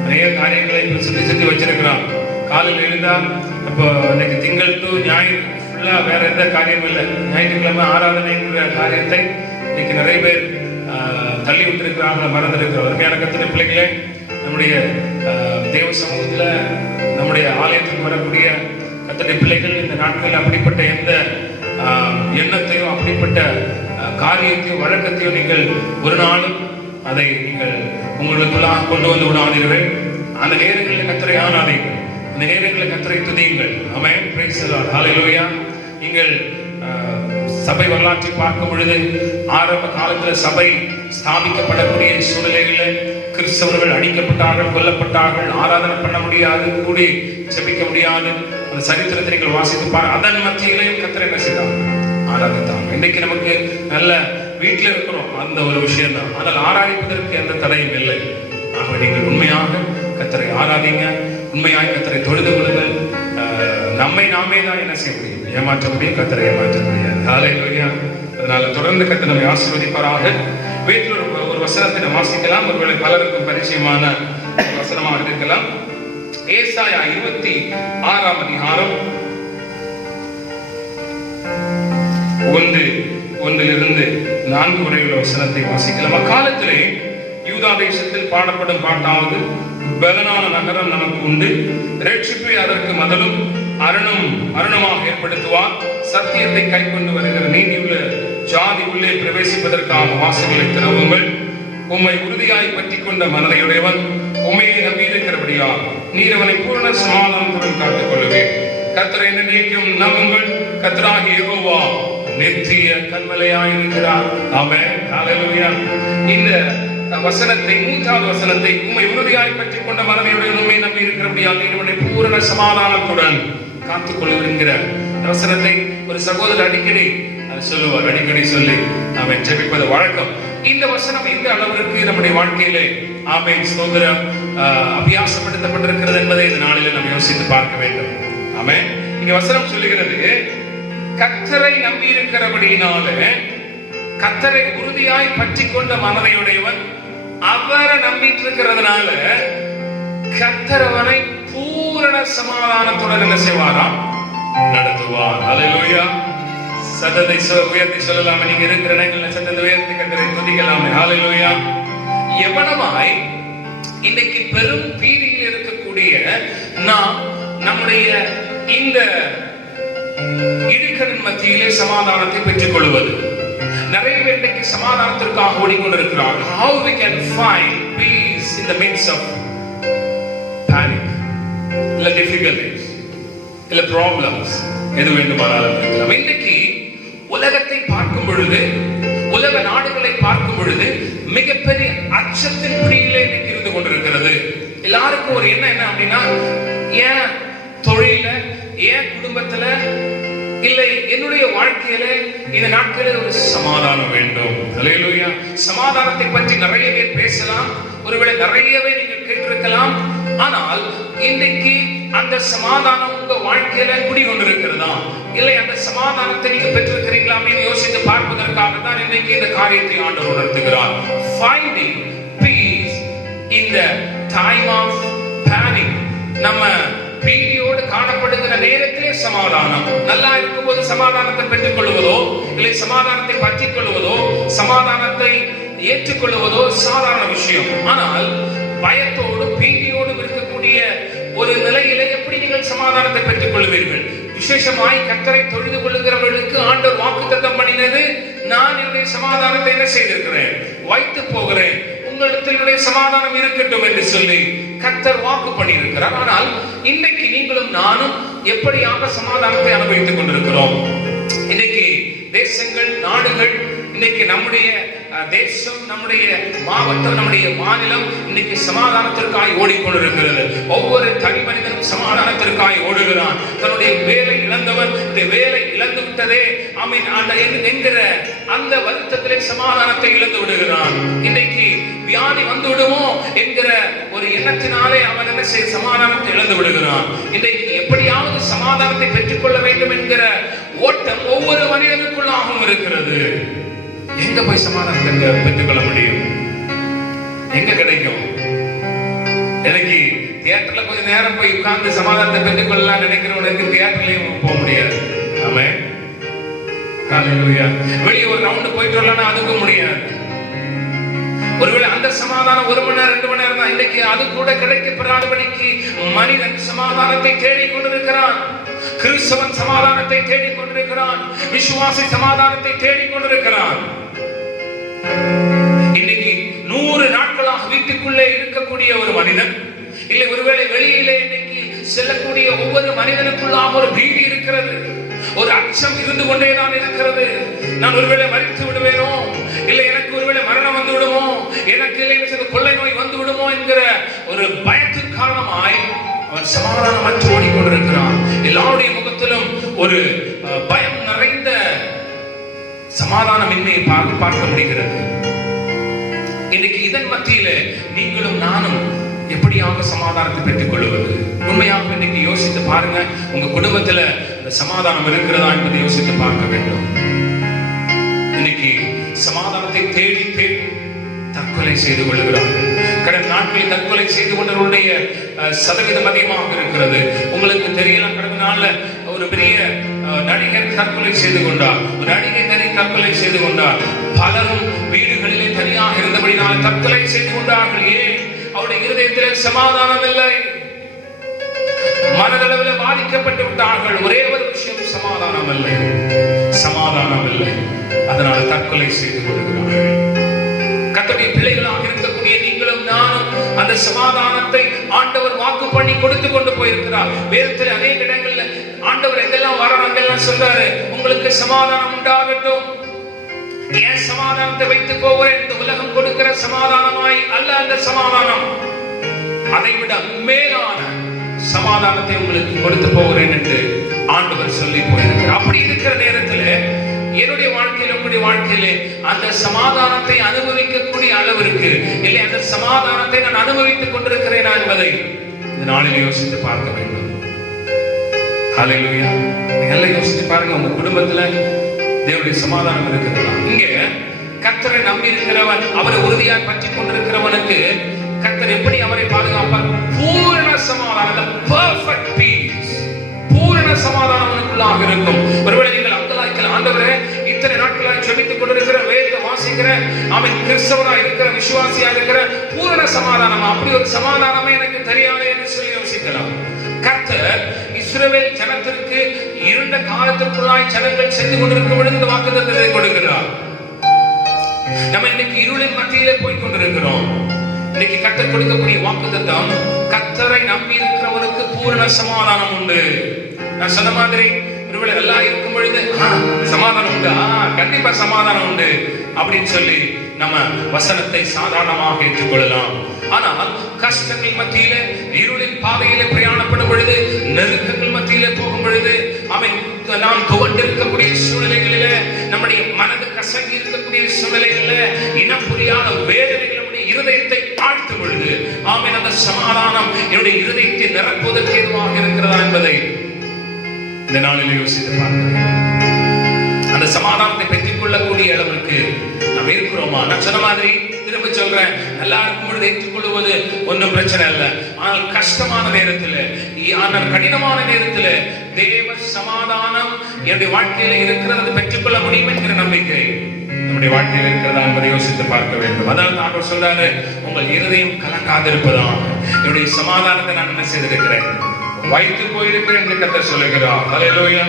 நிறைய காரியங்களை சுத்தி வச்சிருக்கிறான். காலையில் எழுந்தால் இப்போ இன்னைக்கு திங்கள் டு ஞாயிறு ஃபுல்லா வேற எந்த காரியமும் இல்லை. ஞாயிற்றுக்கிழமை ஆராதனைங்கிற காரியத்தை இன்னைக்கு நிறைய பேர் தள்ளி விட்டுருக்கிறாங்க, மறந்துருக்கிறோம். அருமையான கர்த்தருடைய பிள்ளைகளே, நம்முடைய தேவ சமூகத்துல நம்முடைய ஆலயத்துக்கு வரக்கூடிய கர்த்தருடைய பிள்ளைகள் இந்த நாட்களில் அப்படிப்பட்ட எந்த எண்ணத்தையும் அப்படிப்பட்ட காரியத்தையும் வழக்கத்தையும் நீங்கள் ஒரு நாளும் அதை நீங்கள் உங்களுக்குள்ளாக கொண்டு வந்து விடாதீர்கள். அந்த நேரங்களில் கர்த்தரை ஆராதிங்கள், அந்த நேரங்களில் கர்த்தரை துதியுங்கள். ஆமென், பிரைஸ் தி லார்ட், ஹல்லேலூயா. நீங்கள் சபை வரலாற்றை பார்க்கும் பொழுது ஆரம்ப காலத்தில் சபை ஸ்தாபிக்கப்படக்கூடிய சூழ்நிலைகளில் கிறிஸ்தவர்கள் அடிக்கப்பட்டார்கள், கொல்லப்பட்டார்கள், ஆராதனை பண்ண முடியாது, கூடி ஜெபிக்க முடியாது. அந்த சரித்திரத்தை நீங்கள் வாசித்து பாருங்கள். அதன் மத்தியிலையும் கர்த்தரை என்ன செய்தாங்க, ஆராதித்தாங்க. இன்னைக்கு நமக்கு நல்ல வீட்டில் இருக்கிறோம், அந்த ஒரு விஷயம் தான். ஆனால் ஆராதிப்பதற்கு எந்த தடையும் இல்லை. ஆகவே நீங்கள் உண்மையாக கர்த்தரை ஆராதிங்க, உண்மையாக கர்த்தரை தொழுது கொள்ளுங்கள். நம்மை நாமே தான் என்ன செய்ய முடியும், ஏமாற்ற முடியும், கர்த்தரை ஏமாற்ற முடியாது. ஹல்லேலூயா. அதனால தொடர்ந்து கர்த்தர் நம்மை ஆசீர்வதிப்பாராக. வீட்டில் ஒரு வசனத்தை நாம் வாசிக்கலாம். ஒருவேளை பலருக்கும் பரிச்சயமான வசனமாக இருக்கலாம். ஏசாயா 26ஆம் அதிகாரம் 1 4 வரையுள்ள வசனத்தை வாசிக்கலாம். அக்காலத்திலே யூதா தேசத்தில் பாடப்படும் பாட்டாவது, பலனான நகரம் நமக்கு உண்டு, ரட்சிப்பை அதற்கு மதலும் அருணமாக ஏற்படுத்துவார். சத்தியத்தை கை கொண்டு வருகிற நீதியுள்ள ஜாதி உள்ளே பிரவேசிப்பதற்காக வாசல்களை திறவுங்கள். உம்மை உறுதியாய் பற்றி கொண்ட மனதையுடையவன் உம்மையை நம்பியிருக்கிறபடியா நீர் அவனை பூரண சமாதானத்துடன் காத்துக் கொள்ளுவேன். கர்த்தரை நினைக்கும் நம்புங்கள், கர்த்தராகிய யெகோவா நித்திய கன்மலையாயிருக்கிறார். ஆமென், ஹல்லேலூயா. இந்த வசனத்தை 3வது வசனத்தை, உம்மை உறுதியாய் பற்றி கொண்ட மனதையுடையவன் உம்மை நம்பி இருக்கிறபடியா நீர் அவனை பூரண சமாதானத்துடன் காத்துக் கொள்ளுகிற வசனத்தை ஒரு சகோதரர் அடிக்கடி சொல்லுவார். அடிக்கடி சொல்லி நாம ஜெபிப்பது வழக்கம். இந்த வசனம் எந்த அளவிற்கு நம்முடைய வாழ்க்கையிலே ஆமென் ஸ்தோத்திரம் அபியாசப்படுத்தப்பட்டிருக்கிறது என்பதை இந்த நாளிலே நாம் யோசித்து பார்க்க வேண்டும். ஆமென். இங்க வசனம் சொல்லுகிறது, கர்த்தரை நம்பி இருக்கிறபடியினாலே, கர்த்தரை உறுதியாய் பற்றி கொண்ட மனதையுடையவன் அவரை நம்பிட்டு இருக்கிறதுனால கர்த்தர் அவனை பூரண சமாதானத்துடன் என்ன செய்வாராம், நடத்துவார். ஹல்லேலூயா. சத்தத்தை உயர்த்தி சொல்லலாம். நீங்க இருக்கிற இடங்கள்ல சத்தத்தை உயர்த்தி கர்த்தரை துதிக்கலாமே. ஹல்லேலூயா. எவனமாய் இன்னைக்கு பெரும் பீதியில் இருக்கக்கூடிய நாம் நம்முடைய இந்த இடுக்கணின் மத்தியிலே சமாதானத்தை பெற்றுக் கொள்வது. நிறைய பேர் இன்னைக்கு சமாதானத்திற்காக ஓடிக்கொண்டிருக்கிறார்கள். How we can find peace in the midst of panic, இல்ல difficulties, இல்ல problems, எது வேண்டுமானாலும் இருக்கலாம். இன்னைக்கு உலகத்தை பார்க்கும் பொழுது, உலக நாடுகளை பார்க்கும் பொழுது மிகப்பெரிய அச்சத்தின் பிடியிலே இன்னைக்கு இருந்து கொண்டிருக்கிறது. எல்லாருக்கும் ஒரு என்ன அப்படின்னா, ஏன் தொழில, ஏன் குடும்பத்துல, இல்லை என்னுடைய வாழ்க்கையில இந்த நாட்களில் ஒரு சமாதானம் வேண்டும். ஹல்லேலூயா. சமாதானத்தை பற்றி நிறைய பேர் பேசலாம். ஒருவேளை நிறையவே நீங்கள் கேட்டிருக்கலாம். ஆனால் இன்றைக்கு அந்த சமாதானம் உங்க வாழ்க்கையில குடிகொண்டிருக்கிறதா, இல்லை அந்த சமாதானத்தை நீங்க பெற்றிருக்கிறீங்களா அப்படின்னு யோசித்து பார்ப்பதற்காக தான் இன்றைக்கு இந்த காரியத்தை ஆண்டவர் உணர்த்துகிறார். Finding peace in the time of panic. நம்ம பீதியோடு காணப்படுகிற நேரத்திலே சமாதானம். நல்லா இருக்கும்போது சமாதானத்தை பெற்றுக் கொள்வதோ, இல்லை சமாதானத்தை பற்றிக் கொள்வதோ, சமாதானத்தை ஏற்றுக்கொள்வதோ சாதாரண விஷயம். ஆனால் பயத்தோடு பீதியோடு இருக்கக்கூடிய ஒரு நிலையிலே எப்படி நீங்கள் சமாதானத்தை பெற்றுக் கொள்வீர்கள்? விசேஷமாய் கர்த்தரை தொழுது கொள்ளுகிறவர்களுக்கு ஆண்டவர் வாக்குத்தத்தம் பண்ணினது, நான் என்னுடைய சமாதானத்தை என்ன செய்திருக்கிறேன், வைத்து போகிறேன், உங்களிடத்தில் சமாதானம் இருக்கட்டும் என்று சொல்லி கர்த்தர் வாக்கு பண்ணியிருக்கிறார். ஆனால் இன்னைக்கு நீங்களும் நானும் எப்படியாக சமாதானத்தை அனுபவித்துக் கொண்டிருக்கிறோம்? இன்னைக்கு தேசங்கள், நாடுகள், இன்னைக்கு நம்முடைய தேசம், நம்முடைய மாவட்டம், நம்முடைய மாநிலம் இன்னைக்கு சமாதானத்திற்காய் ஓடிக்கொண்டிருக்கிறது. ஒவ்வொரு தனி மனிதனும் சமாதானத்திற்காய் ஓடுகிறான். தன்னுடைய வேலை இழந்தவன் இந்த வேலை இழந்து விட்டதே என்கிற அந்த வருத்தத்திலே சமாதானத்தை இழந்து விடுகிறான். இன்னைக்கு வியாதி வந்து விடுமோ என்கிற ஒரு எண்ணத்தினாலே அவன் என்ன செய்ய சமாதானத்தை இழந்து விடுகிறான். இன்றைக்கு எப்படியாவது சமாதானத்தை பெற்றுக்கொள்ள வேண்டும் என்கிற ஓட்டம் ஒவ்வொரு மனிதனுக்குள்ளாகவும் இருக்கிறது. எங்க போய் சமாதானத்தை பெற்றுக்கொள்ள முடியும்? எங்க கிடைக்கும்? எனக்கு தியேட்டர்ல கொஞ்சம் நேரம் போய் உட்கார்ந்து சமாதானத்தை பெற்றுக்கொள்ளலாம் நினைக்கிறவனுக்கு தியேட்டர்லயும் போக முடியாது. ஆமே, வெளியே ஒரு ரவுண்டு போயிட்டு வரலாம், அதுக்கும் முடியாது. ஒருவேளை அந்த சமாதானம் 1 மணி நேரம் 2 மணி நேரம் தான். இன்னைக்கு அது கூட கிடைக்கப்படாதபடிக்கு மனிதன் சமாதானத்தை தேடிக் கொண்டிருக்கிறான். கிறிஸ்தவன் சமாதானத்தை தேடிக் கொண்டிருக்கிறான். விசுவாசி சமாதானத்தை தேடிக் கொண்டிருக்கிறான். இன்னைக்கு 100 நாட்களாக வீட்டுக்குள்ளே இருக்கக்கூடிய ஒரு மனிதன், இல்லை ஒருவேளை வெளியிலே இன்னைக்கு செல்லக்கூடிய ஒவ்வொரு மனிதனுக்குள்ளாக ஒரு பீதி இருக்கிறது, ஒரு அச்சம் இருந்து கொண்டேதான் இருக்கிறது. நான் ஒருவேளை மரித்து விடுவேனோ, இல்லை எனக்கு ஒருவேளை மரணம் வந்து விடுமோ, எனக்கு இல்லை கொள்ளை நோய் வந்து விடுமோ என்கிற ஒரு பயத்தின் காரணமாய் அவன் சமாதானமற்று ஓடிக்கொண்டிருக்கிறான். எல்லாருடைய முகத்திலும் ஒரு பயம் நிறைந்த சமாதானமின்மையை பார்க்க முடிகிறது. இன்னைக்கு இதன் மத்தியில நீங்களும் நானும் எப்படியாக சமாதானத்தை பெற்றுக் கொள்வது? உண்மையாக இன்னைக்கு யோசித்து பாருங்க. உங்க குடும்பத்துல இந்த சமாதானம் இருக்கிறதா என்பதை யோசித்து பார்க்க வேண்டும். இன்னைக்கு சமாதானத்தை தேடி தேடி தற்கொலை செய்து கொள்கிறார்கள். கடந்த நாட்களில் தற்கொலை செய்து கொண்டவர்களுடைய சதவீதம் அதிகமாக இருக்கிறது. உங்களுக்கு தெரியலாம், கடந்த நாள்ல ஒரு பெரிய நடிகர் தற்கொலை செய்து கொண்டார், ஒரு நடிகை தற்கொலை செய்து கொண்டார். பலரும் வீடுகளிலே தனியாக இருந்தபடினால் தற்கொலை செய்து கொண்டார்கள். ஏன்? அவருடைய இருதயத்தில் சமாதானம் இல்லை, மனதளவில் பாதிக்கப்பட்டு விட்டார்கள். ஒரே ஒரு விஷயம், சமாதானம் இல்லை, சமாதானம் இல்லை. அதனால் தற்கொலை செய்து கொள்கிறார்கள். கர்த்தருடைய பிள்ளைகளாக இருக்கக்கூடிய நீங்களும் நானும் அந்த சமாதானத்தை ஆண்டவர் வாக்கு பண்ணி கொடுத்து கொண்டு போயிருக்கிறார். வேதத்தில் அநேக இடங்கள்ல ஆண்டவர் எங்கெல்லாம் வரணும் அங்கெல்லாம் சொல்றாரு, உங்களுக்கு சமாதானம் உண்டாகட்டும். ஏன் சமாதானத்தை வைத்துக் போகிறேன்? இந்த உலகம் கொடுக்கிற சமாதானமாய் அல்ல அந்த சமாதானம், அதைவிட மேலான சமாதானத்தை உங்களுக்கு கொடுத்து போகிறேன் என்று ஆண்டவர் சொல்லி போயிருக்கிறார். அப்படி இருக்கிற நேரத்தில் என்னுடைய வாழ்க்கையில, உங்களுடைய வாழ்க்கையிலே அந்த சமாதானத்தை அனுபவிக்கக்கூடிய அளவிற்கு இல்லை, அந்த சமாதானத்தை நான் அனுபவித்துக் கொண்டிருக்கிறேனா என்பதை இந்த நாளில் யோசித்து பார்க்க வேண்டும். ஹல்லேலூயா. நீங்க எல்லாம் யோசித்து பாருங்க, உங்க குடும்பத்துல தேவனுடைய சமாதானம் இருக்கிறதா? இங்க கர்த்தரை நம்பி இருக்கிறவன், அவரை உறுதியாக பற்றி கொண்டிருக்கிறவனுக்கு கர்த்தர் எப்படி அவரை பாதுகாப்பார்? பூரண சமாதானம், பெர்ஃபெக்ட் பீஸ், பூரண சமாதானம் அவனுக்குள்ளாக இருக்கும். ஒருவேளை நீங்கள் அங்கலாய்க்கலாம், ஆண்டவரே இத்தனை நாட்களாக ஜெபித்துக் கொண்டிருக்கிற, வேத வாசிக்கிற, அவன் கிறிஸ்தவராக இருக்கிற, விசுவாசியா இருக்கிற, பூரண சமாதானம், அப்படி ஒரு சமாதானமே எனக்கு தெரியாது என்று சொல்லி யோசிக்கலாம். கர்த்தர் இஸ்ரவேல் ஜனத்திற்கு இருண்ட காலத்திற்குள்ளாய் ஜனங்கள் சென்று கொண்டிருக்கும் பொழுது இந்த வாக்குத்தத்தத்தை கொடுக்கிறார். நம்ம இன்னைக்கு இருளின் மத்தியிலே போய் கொண்டிருக்கிறோம். இன்னைக்கு கர்த்தர் கொடுக்கக்கூடிய வாக்குத்தத்தம், கர்த்தரை நம்பி இருக்கிறவனுக்கு பூரண சமாதானம் உண்டு. நான் சொன்ன மாதிரி ஒருவேளை எல்லாம் இருக்கும் பொழுது சமாதானம் உண்டு, கண்டிப்பா சமாதானம் உண்டு அப்படின்னு சொல்லி நம்ம வசனத்தை சாதாரணமாக ஏற்றுக்கொள்ளலாம். ஆனால் கஷ்டங்கள் மத்தியிலே, இருளின் பாதையிலே பிரயாணப்படும் பொழுது, நெருக்கங்கள் மத்தியிலே போகும் பொழுது, நாம் துவண்டு இருக்கக்கூடிய சூழ்நிலைகளில, நம்முடைய மனது கசங்கி இருக்கக்கூடிய சூழ்நிலைகளில, இனம் புரியாத வேதனைகள் நம்முடைய இருதயத்தை ஆழ்த்தும் பொழுது ஆமென், அந்த சமாதானம் என்னுடைய இருதயத்தை நிரப்புவதற்கு ஏதுவாக இருக்கிறதா என்பதை இந்த நாளில் யோசித்து பார்க்கிறேன். அந்த சமாதானத்தை பெற்றுக் கொள்ளக்கூடிய அளவுக்கு நாம் இருக்கிறோமா? நான் சொன்ன மாதிரி திரும்ப சொல்றேன், நல்லா இருக்கும் பொழுது ஏற்றுக்கொள்வது ஒன்றும் பிரச்சனை இல்லை. ஆனால் கஷ்டமான நேரத்தில், ஆனால் கடினமான நேரத்தில் தேவ சமாதானம் என்னுடைய வாழ்க்கையில இருக்கிறது பெற்றுக்கொள்ள முடியும் என்கிற நம்பிக்கை நம்முடைய வாழ்க்கையில் இருக்கிறதா என்பதை யோசித்து பார்க்க வேண்டும். அதாவது ஆண்டவர் சொல்றாரு, உங்கள் இருதயம் கலங்காதிருப்பதான் என்னுடைய சமாதானத்தை நான் என்ன செய்திருக்கிறேன், வைத்து போயிருக்கிறேன் என்று கர்த்தர் சொல்லுகிறார். ஹல்லேலூயா.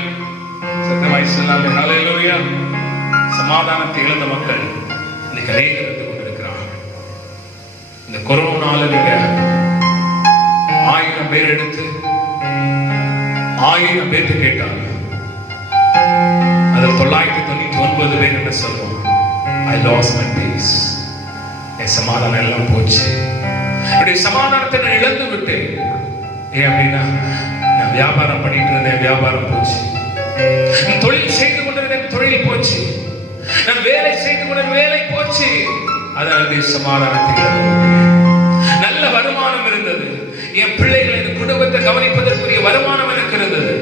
சத்தமாய் சொல்லாமே ஹல்லேலூயா. சமாதானத்தை இழந்த மக்கள் இன்னைக்கு அநேகர் இருந்து கொண்டிருக்கிறார்கள். இந்த கொரோனால நீங்க 1000 பேர் எடுத்து 1000 பேருக்கு கேட்டாங்க, அதில் 999 பேர் என்ன சொல்லுவாங்க, I lost my peace. என் சமாதானம் எல்லாம் போச்சு, என்னுடைய சமாதானத்தை நான் இழந்து விட்டேன். ஏன் அப்படின்னா, நான் வியாபாரம் பண்ணிட்டு இருந்தேன், வியாபாரம் போச்சு. நான் தொழில் செய்து கொண்டிருந்தேன், தொழில் போச்சு. நான் வேலை செய்து கொண்டிருந்த வேலை போச்சு. அதனால சமாதானத்தை நல்ல வருமானம் இருந்தது, என் பிள்ளைகள் என் குடும்பத்தை கவனிப்பதற்குரிய வருமானம் எனக்கு இருந்தது.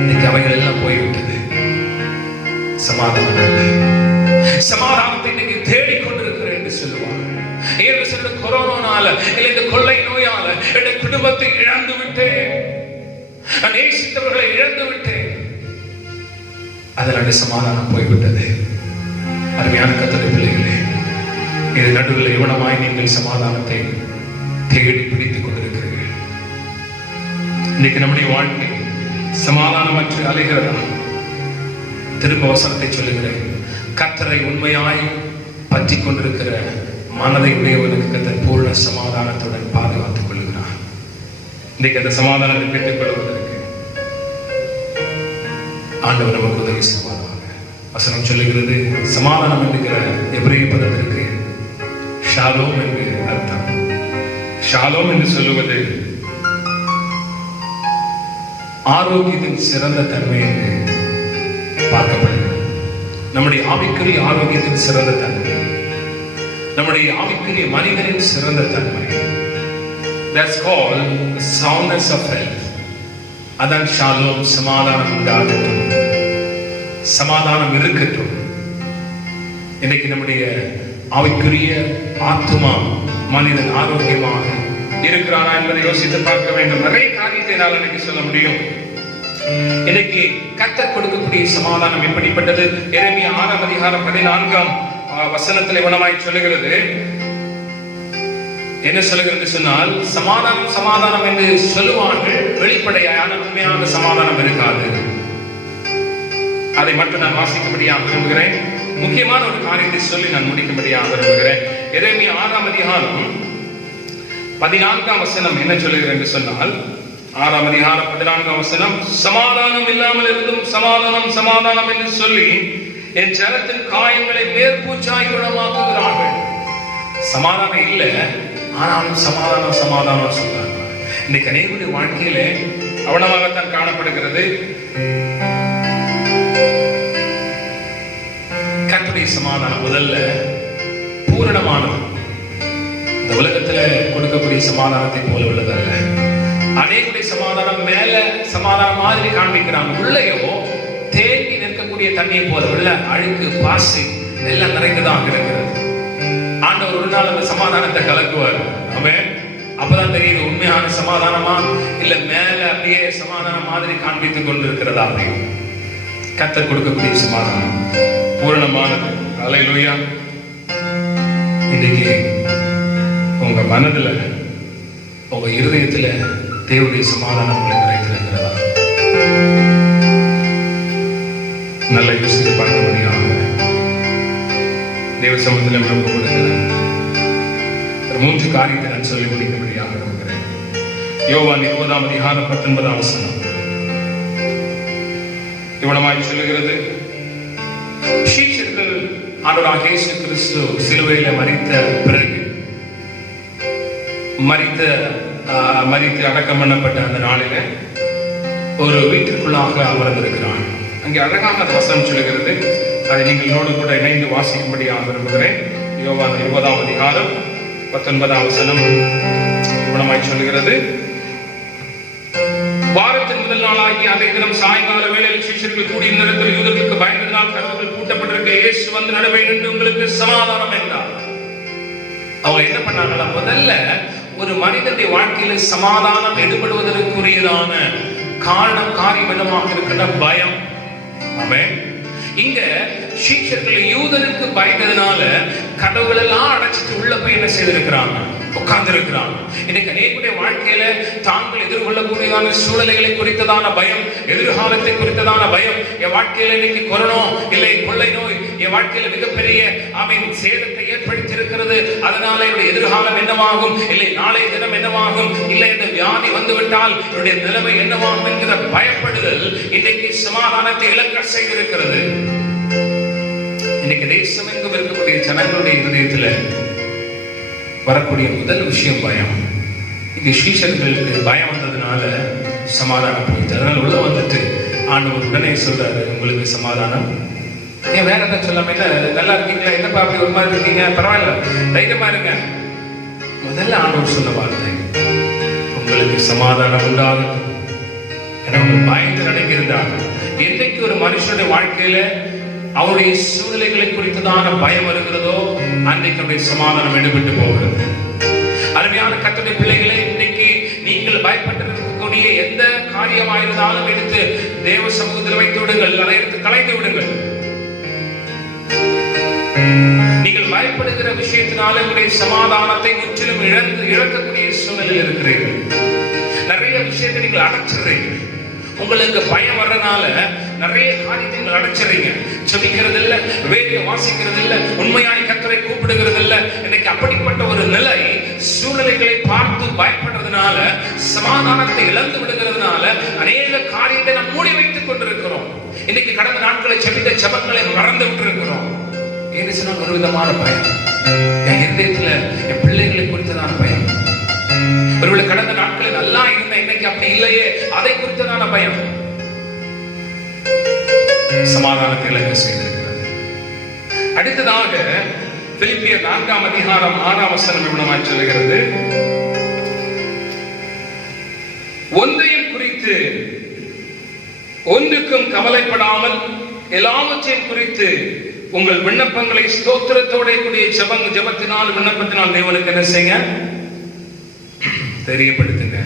இன்னைக்கு அவைகள் எல்லாம் போய்விட்டது. சமாதானம் இல்லை. சமாதானத்தை இன்னைக்கு தேடிக்கொண்டிருக்கிறேன் என்று சொல்லுவாங்க. ஏழு சில கொரோனால இல்லை இந்த கொள்ளை நோயால என்னுடைய குடும்பத்தை இழந்து விட்டேன், நான் நேசித்தவர்களை இழந்து விட்டேன், அதனால சமாதானம் போய்விட்டது. அருமையான கர்த்தருடைய பிள்ளைகளே, இது நடுவில் எவ்வளவாய் நீங்கள் சமாதானத்தை தேடி பிடித்துக் கொண்டிருக்கிறீர்கள். இன்னைக்கு நம்முடைய வாழ்க்கை சமாதானமற்று அலைகிறதா? திரும்ப வசனத்தை சொல்லுகிறேன், கர்த்தரை உண்மையாய் பற்றி கொண்டிருக்கிற மனதை உடையவனுக்கு கர்த்தர் பூர்ண சமாதானத்துடன் பாதுகாத்துக் கொள்கிறார். இன்னைக்கு அந்த சமாதானத்தை பெற்றுக் கொள்வதற்கு ஆண்டவர் நமக்கு உதவி செய்வாராக. வசனம் சொல்லுகிறது, சமாதானம் என்கிற எபிரேய பதத்திற்கு ஷாலோம் என்று அர்த்தம். ஷாலோம் என்று சொல்லுவது ஆரோக்கியத்தின் சிறந்த தன்மை என்று பார்க்கப்படுகிறது. நம்முடைய ஆவிக்குரிய ஆரோக்கியத்தின் சிறந்த தன்மை, நம்முடைய ஆவிக்குரிய மனிதனின் சிறந்த தன்மை, that's called soundness of health. அதான் ஷாலோம். சமாதானம் உண்டாகட்டும், சமாதானம் இருக்கட்டும். இன்னைக்கு நம்முடைய ஆவிக்குரிய ஆத்துமா மனிதன் ஆரோக்கியமாக இருக்கிறானா என்பதை யோசித்து பார்க்க வேண்டும். நிறைய காரியத்தை நான் இன்னைக்கு சொல்ல முடியும். இன்னைக்கு கர்த்தர் கொடுக்கக்கூடிய சமாதானம் எப்படிப்பட்டது? எரேமியா 6 அதிகாரம் 14 வசனத்தில் இவனமாய் சொல்லுகிறது. என்ன சொல்லுகிறது சொன்னால், சமாதானம் சமாதானம் என்று சொல்லுவார்கள், வெளிப்படையான உண்மையான சமாதானம் இருக்காது. அதை மட்டும் நான் வாசிக்கும்படியாக விரும்புகிறேன். முக்கியமான ஒரு காரியத்தை சொல்லி நான் முடிக்கும்படியாக விரும்புகிறேன். எரேமியா 6 அதிகாரம் 14 வசனம் என்ன சொல்லுகிறது என்று சொன்னால், 6 அதிகாரம் 14 வசனம், சமாதானம் இல்லாமல் இருந்தும் சமாதானம் சமாதானம் என்று சொல்லி என் ஜனத்தின் காயங்களை மேற்பூச்சாய் குணமாக்குகிறார்கள். சமாதானம் இல்லை, ஆனாலும் சமாதானம் சமாதானம் சொல்றாங்க. இன்னைக்கு அநேகருடைய வாழ்க்கையில அவனமாகத்தான் காணப்படுகிறது. கர்த்தருடைய சமாதானம் முதல்ல பூரணமானது. இந்த உலகத்துல கொடுக்கக்கூடிய சமாதானத்தை போல உள்ளதல்ல. அநேகருடைய சமாதானம் மேல சமாதானம் மாதிரி காண்பிக்கிறாங்க, உள்ளேயோ தேங்கி நிற்கக்கூடிய தண்ணியை போல உள்ள அழுக்கு பாசி எல்லாம் நிறைந்ததாக இருக்கிறது. ஆண்டவர் ஒரு நாள் அந்த சமாதானத்தை கலக்குவார். அவன் அப்பதான் தெரியுது உண்மையான சமாதானமா இல்ல மேல அப்படியே சமாதானம் மாதிரி காண்பித்துக் கொண்டிருக்கிறதா. அப்படின்னு கர்த்தர் கொடுக்கக்கூடிய சமாதானம் பூரணமானது. அல்லேலூயா. இன்னைக்கு உங்க மனதுல உங்க இருதயத்துல தேவனுடைய சமாதானம் உங்களுக்கு நிறைந்திருக்கிறதா? நல்ல யோசித்து பார்க்க முடியாம தேவ சமூகத்தில் விரும்ப கொடுக்கிறேன். 3 காரியத்தை நான் சொல்லி முடிக்கும்படியாக விரும்புகிறேன். யோவான் 20 அதிகாரம் 19 வசனம் இவ்வளமாய் சொல்லுகிறது, சீஷர்கள் ஆண்டவராகிய இயேசு கிறிஸ்து சிலுவையில மரித்த பிறகு மரித்து அடக்கம் பண்ணப்பட்ட அந்த நாளில ஒரு வீட்டிற்குள்ளாக அமர்ந்திருக்கிறான். அங்கே அழகாக அந்த வசனம் சொல்லுகிறது. அதை நீங்கள் என்னோடு கூட இணைந்து வாசிக்கும்படியாக விரும்புகிறேன். யோவான் 20 அதிகாரம் 19ஆம் வசனம் இவ்வளமாய் சொல்கிறது. வாரத்தின் முதல் நாளாகி அதே தினம் சாயங்கால வேளையில் சீஷர்கள் கூடிய நேரத்தில் யூதர்களுக்கு பயந்ததினால் கதவுகள் பூட்டப்பட்டிருக்க இயேசு வந்து நடுவே நின்று உங்களுக்கு சமாதானம் என்றார். அவங்க என்ன பண்ணாங்களா? முதல்ல ஒரு மனிதனுடைய வாழ்க்கையில சமாதானம் எடுபடுவதற்குரியதான காரியம் என்னமாக இருக்கின்ற பயம். ஆமென். இங்க சீஷர்கள் யூதருக்கு பயந்ததுனால கதவுகள் எல்லாம் அடைச்சிட்டு உள்ள போய் என்ன செய்திருக்கிறாங்க? உட்கார்ந்து இருக்கிறாங்க. இன்னைக்கு அநேகருடைய வாழ்க்கையில தாங்கள் எதிர்கொள்ளக்கூடியதான சூழ்நிலைகளை குறித்ததான பயம், எதிர்காலத்தை குறித்ததான பயம். என் வாழ்க்கையில இன்னைக்கு கொரோனா இல்லை கொள்ளை நோய் என் வாழ்க்கையில மிகப்பெரிய சேதத்தை ஏற்படுத்தி இருக்கிறது. அதனால என்னுடைய எதிர்காலம் என்னவாகும், இல்லை நாளை தினம் என்னவாகும், இல்லை இந்த வியாதி வந்துவிட்டால் என்னுடைய நிலைமை என்னவாகும் என்கிற பயப்படுதல் இன்னைக்கு சமாதானத்தை இழக்க செய்திருக்கிறது. இன்னைக்கு தேசம் எங்கும் இருக்கக்கூடிய ஜனங்களுடைய இதயத்துல வரக்கூடிய முதல் விஷயம் பயம். இங்க சீஷர்களுக்கு பயம் வந்ததுனால சமாதானம் போயிட்டு, அதனால உள்ள வந்துட்டு ஆண்டவர் உடனே சொல்றாரு, உங்களுக்கு சமாதானம். ஏன் வேற எதாவது சொல்லாம, நல்லா இருக்கீங்களா, என்னப்பா அப்படி ஒரு மாதிரி இருக்கீங்க, பரவாயில்ல தைரியமா இருங்க. முதல்ல ஆண்டவர் சொன்ன வார்த்தை, உங்களுக்கு சமாதானம் உண்டாகும். அவங்க பயந்து அடங்கி இருந்தாங்க. என்னைக்கு ஒரு மனுஷனுடைய வாழ்க்கையில அவருடைய சூழ்நிலைகளை குறித்ததான பயம் வருகிறதோ அன்றைக்கு அவருடைய சமாதானம் எடுபட்டு போகிறது. அருமையான கர்த்தருடைய பிள்ளைகளே, இன்னைக்கு நீங்கள் பயப்பட்டிருக்கக்கூடிய எந்த காரியமாயிருந்தாலும் எடுத்து தேவ சமூகத்தில் வைத்து விடுங்கள், அதை எடுத்து கலைந்து விடுங்கள். நீங்கள் பயப்படுகிற விஷயத்தினால உங்களுடைய சமாதானத்தை முற்றிலும் இழக்கக்கூடிய சூழ்நிலையில் இருக்கிறீர்கள். நிறைய விஷயத்தை நீங்கள் அடைச்சிடுறீங்க. உங்களுக்கு பயம் வர்றதுனால நிறைய காரியத்தை நீங்கள் அடைச்சிடுறீங்க. செபிக்கிறது இல்ல, வேதியை வாசிக்கிறது இல்ல, உண்மையாய் கர்த்தரை கூப்பிடுகிறது இல்ல. இன்னைக்கு அப்படிப்பட்ட ஒரு நிலை, சூழ்நிலைகளை பார்த்து பயப்படுறதுனால சமாதானத்தை இழந்து விடுகிறதுனால அநேக காரியத்தை நாம் மூடி வைத்துக் கொண்டிருக்கிறோம். இன்னைக்கு கடந்த நாட்களை செபித்த ஜெபங்களை மறந்து விட்டு இருக்கிறோம். ஏன்னு சொன்னால் ஒரு விதமான பயம். என் இதயத்துல என் பிள்ளைகளை குறித்ததான பயம். ஒருவேளை கடந்த நாட்களில் நல்லா இருந்த இன்னைக்கு அப்படி இல்லையே, அதை குறித்ததான பயம் சமாதானத்தை இழக்க செய்திருக்கிறது. அடுத்ததாக பிலிப்பியர் 4ஆம் அதிகாரம் 6ஆம் வசனம் இவ்வளவு சொல்லுகிறது, ஒன்றையும் குறித்து ஒன்றுக்கும் கவலைப்படாமல் எல்லாவற்றையும் குறித்து உங்கள் விண்ணப்பங்களை ஸ்தோத்திரத்தோட கூடிய ஜெபத்தினால் விண்ணப்பத்தினால் தேவனுக்கு என்ன செய்யுங்க? தெரியப்படுத்துங்க.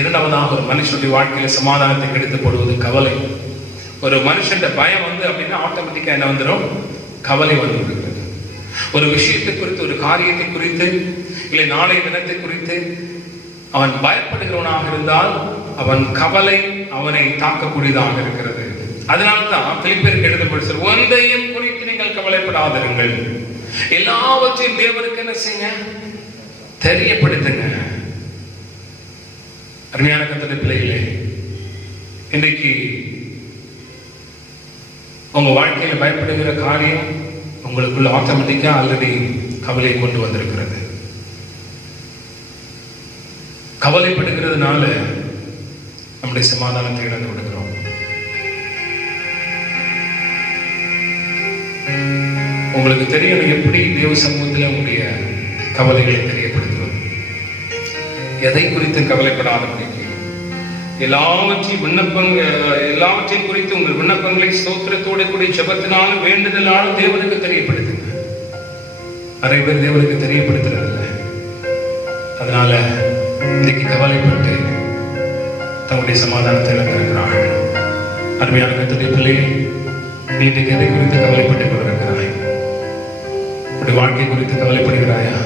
இரண்டாவதாக ஒரு மனுஷனுடைய வாழ்க்கையில சமாதானத்தை கெடுத்து போடுவது கவலை. ஒரு மனுஷன் பயம் வந்து அப்படின்னா ஆட்டோமேட்டிக்கா என்ன வந்துடும்? கவலை வந்து விடுகிறது. ஒரு விஷயத்தை குறித்து, ஒரு காரியத்தை குறித்து, இல்லை நாளைய தினத்தை குறித்து அவன் பயப்படுகிறவனாக இருந்தால் அவன் கவலை அவனை தாக்கக்கூடியதாக இருக்கிறது. அதனால்தான் பிலிப்பியருக்கு எழுதப்பட்டு ஒன்றையும் குறித்து நீங்கள் கவலைப்படாதிருங்கள், எல்லாவற்றையும் தேவனுக்கு என்ன செய்யுங்க? தெரியப்படுத்துங்க. அருமையான கர்த்தருடைய பிள்ளைகளே, இன்றைக்கு உங்க வாழ்க்கையில பயப்படுகிற காரியம் உங்களுக்குள்ள ஆட்டோமேட்டிக்கா ஆல்ரெடி கவலையை கொண்டு வந்திருக்கிறது. கவலைப்படுகிறதுனால நம்முடைய சமாதானத்தை இழந்து விடுகிறோம். உங்களுக்கு தெரியணும் எப்படி தேவ சமூகத்தில் உங்களுடைய கவலைகளை தெரியப்படுத்துவது. எதை குறித்து கவலைப்படாதபடிக்கு எல்லாவற்றையும் குறித்து உங்கள் விண்ணப்பங்களை ஸ்தோத்திரத்தோட கூடிய ஜெபத்தினாலும் வேண்டுதலாலும் தேவனுக்கு தெரியப்படுத்துங்க. நிறைய பேர் தேவனுக்கு தெரியப்படுத்துறதில்லை. அதனால இன்னைக்கு கவலைப்பட்டு தன்னுடைய சமாதானத்தை இழந்திருக்கிறார்கள். அருமையான கர்த்தருடைய பிள்ளையை, நீ இன்றைக்கு எதை குறித்து கவலைப்பட்டுக் கொண்டிருக்கிறாய்? உன்னுடைய வாழ்க்கை குறித்து கவலைப்படுகிறாயா?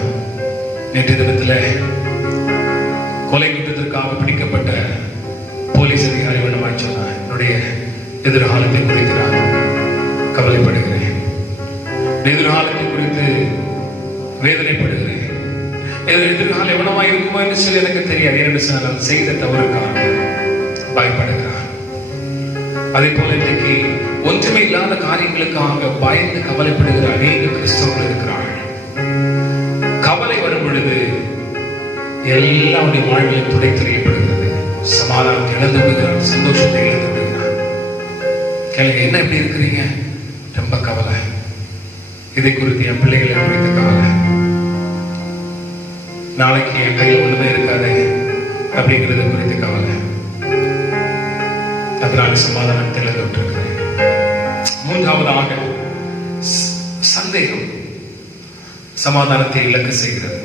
நேற்று தினத்தில் கொலை குற்றத்திற்காக பிடிக்கப்பட்ட போலீஸ் அதிகாரி வேண்டுமாய் சொன்னார், என்னுடைய எதிர்காலத்தை குறித்து நான் கவலைப்படுகிறேன், எதிர்காலத்தை குறித்து வேதனைப்படுகிறேன், எதிர்காலம் எவ்வளவாக இருக்குமோ என்று சொல்லி எனக்கு தெரியாது. என்று சொன்னால் செய்த தவறுக்காக பயப்படுகிறார். அதே போல இன்றைக்கு ஒன்றுமே இல்லாத காரியங்களுக்காக பயந்து கவலைப்படுகிற அநேக கிறிஸ்தவர்கள் இருக்கிறார்கள். கவலை வரும் பொழுது எல்லாருடைய வாழ்வில் துடை தெரியப்படுகிறது. சமாதானத்தை இழந்து விடுகிறார், சந்தோஷத்தை இழந்து விடுகிறார். கேளுங்க, என்ன எப்படி இருக்கிறீங்க? ரொம்ப கவலை. இதை குறித்து என் பிள்ளைகளை குறித்த கவலை. நாளைக்கு என் கையில் ஒண்ணுமே இருக்காது அப்படிங்கிறது குறித்து கவலை. அதனால சமாதானத்தை இழந்து விட்டிருக்கிறேன். மூன்றாவதாக சந்தேகம் சமாதானத்தை இழக்க செய்கிறது.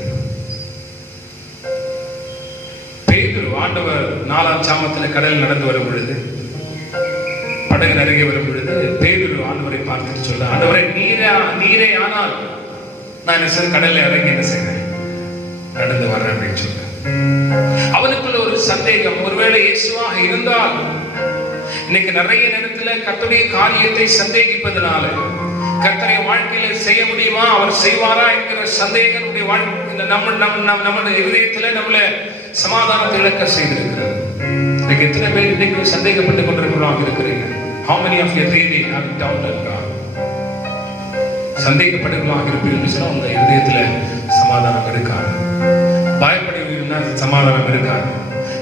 பேதுரு ஆண்டவர் 4ஆம் சாமத்தில் கடல் நடந்து வரும் பொழுது, படகு அருகே வரும் பொழுது பேதுரு ஆண்டவரை பார்த்துட்டு சொல்ல, ஆண்டவரை நீரே ஆனால் நான் கடல்ல இறங்கி என்ன செய்றேன், நடந்து வர்றேன் அப்படின்னு சொல்ல. அவனுக்குள்ள ஒரு சந்தேகம், ஒருவேளை இயேசுவாக இருந்தால் இன்னைக்கு நிறைய நேரத்துல கர்த்தருடைய காரியத்தை சந்தேகிப்பதனால கர்த்தரை வாழ்க்கையில செய்ய முடியுமா, அவர் செய்வாரா என்கிற சந்தேகம் நம்ம இதயத்துல நம்மள சமாதானத்தை இழக்க செய்திருக்கிறது. இன்னைக்கு எத்தனை பேர் இன்னைக்கு சந்தேகப்பட்டு கொண்டிருக்கிறோம் இருக்கிறீங்க? How many of you really have doubted God? சந்தேகப்படுவதாக இருப்பீர்கள் சொன்னா உங்க இதயத்துல சமாதானம் இருக்காது. பயப்படுவீங்கன்னா சமாதானம் இருக்காது.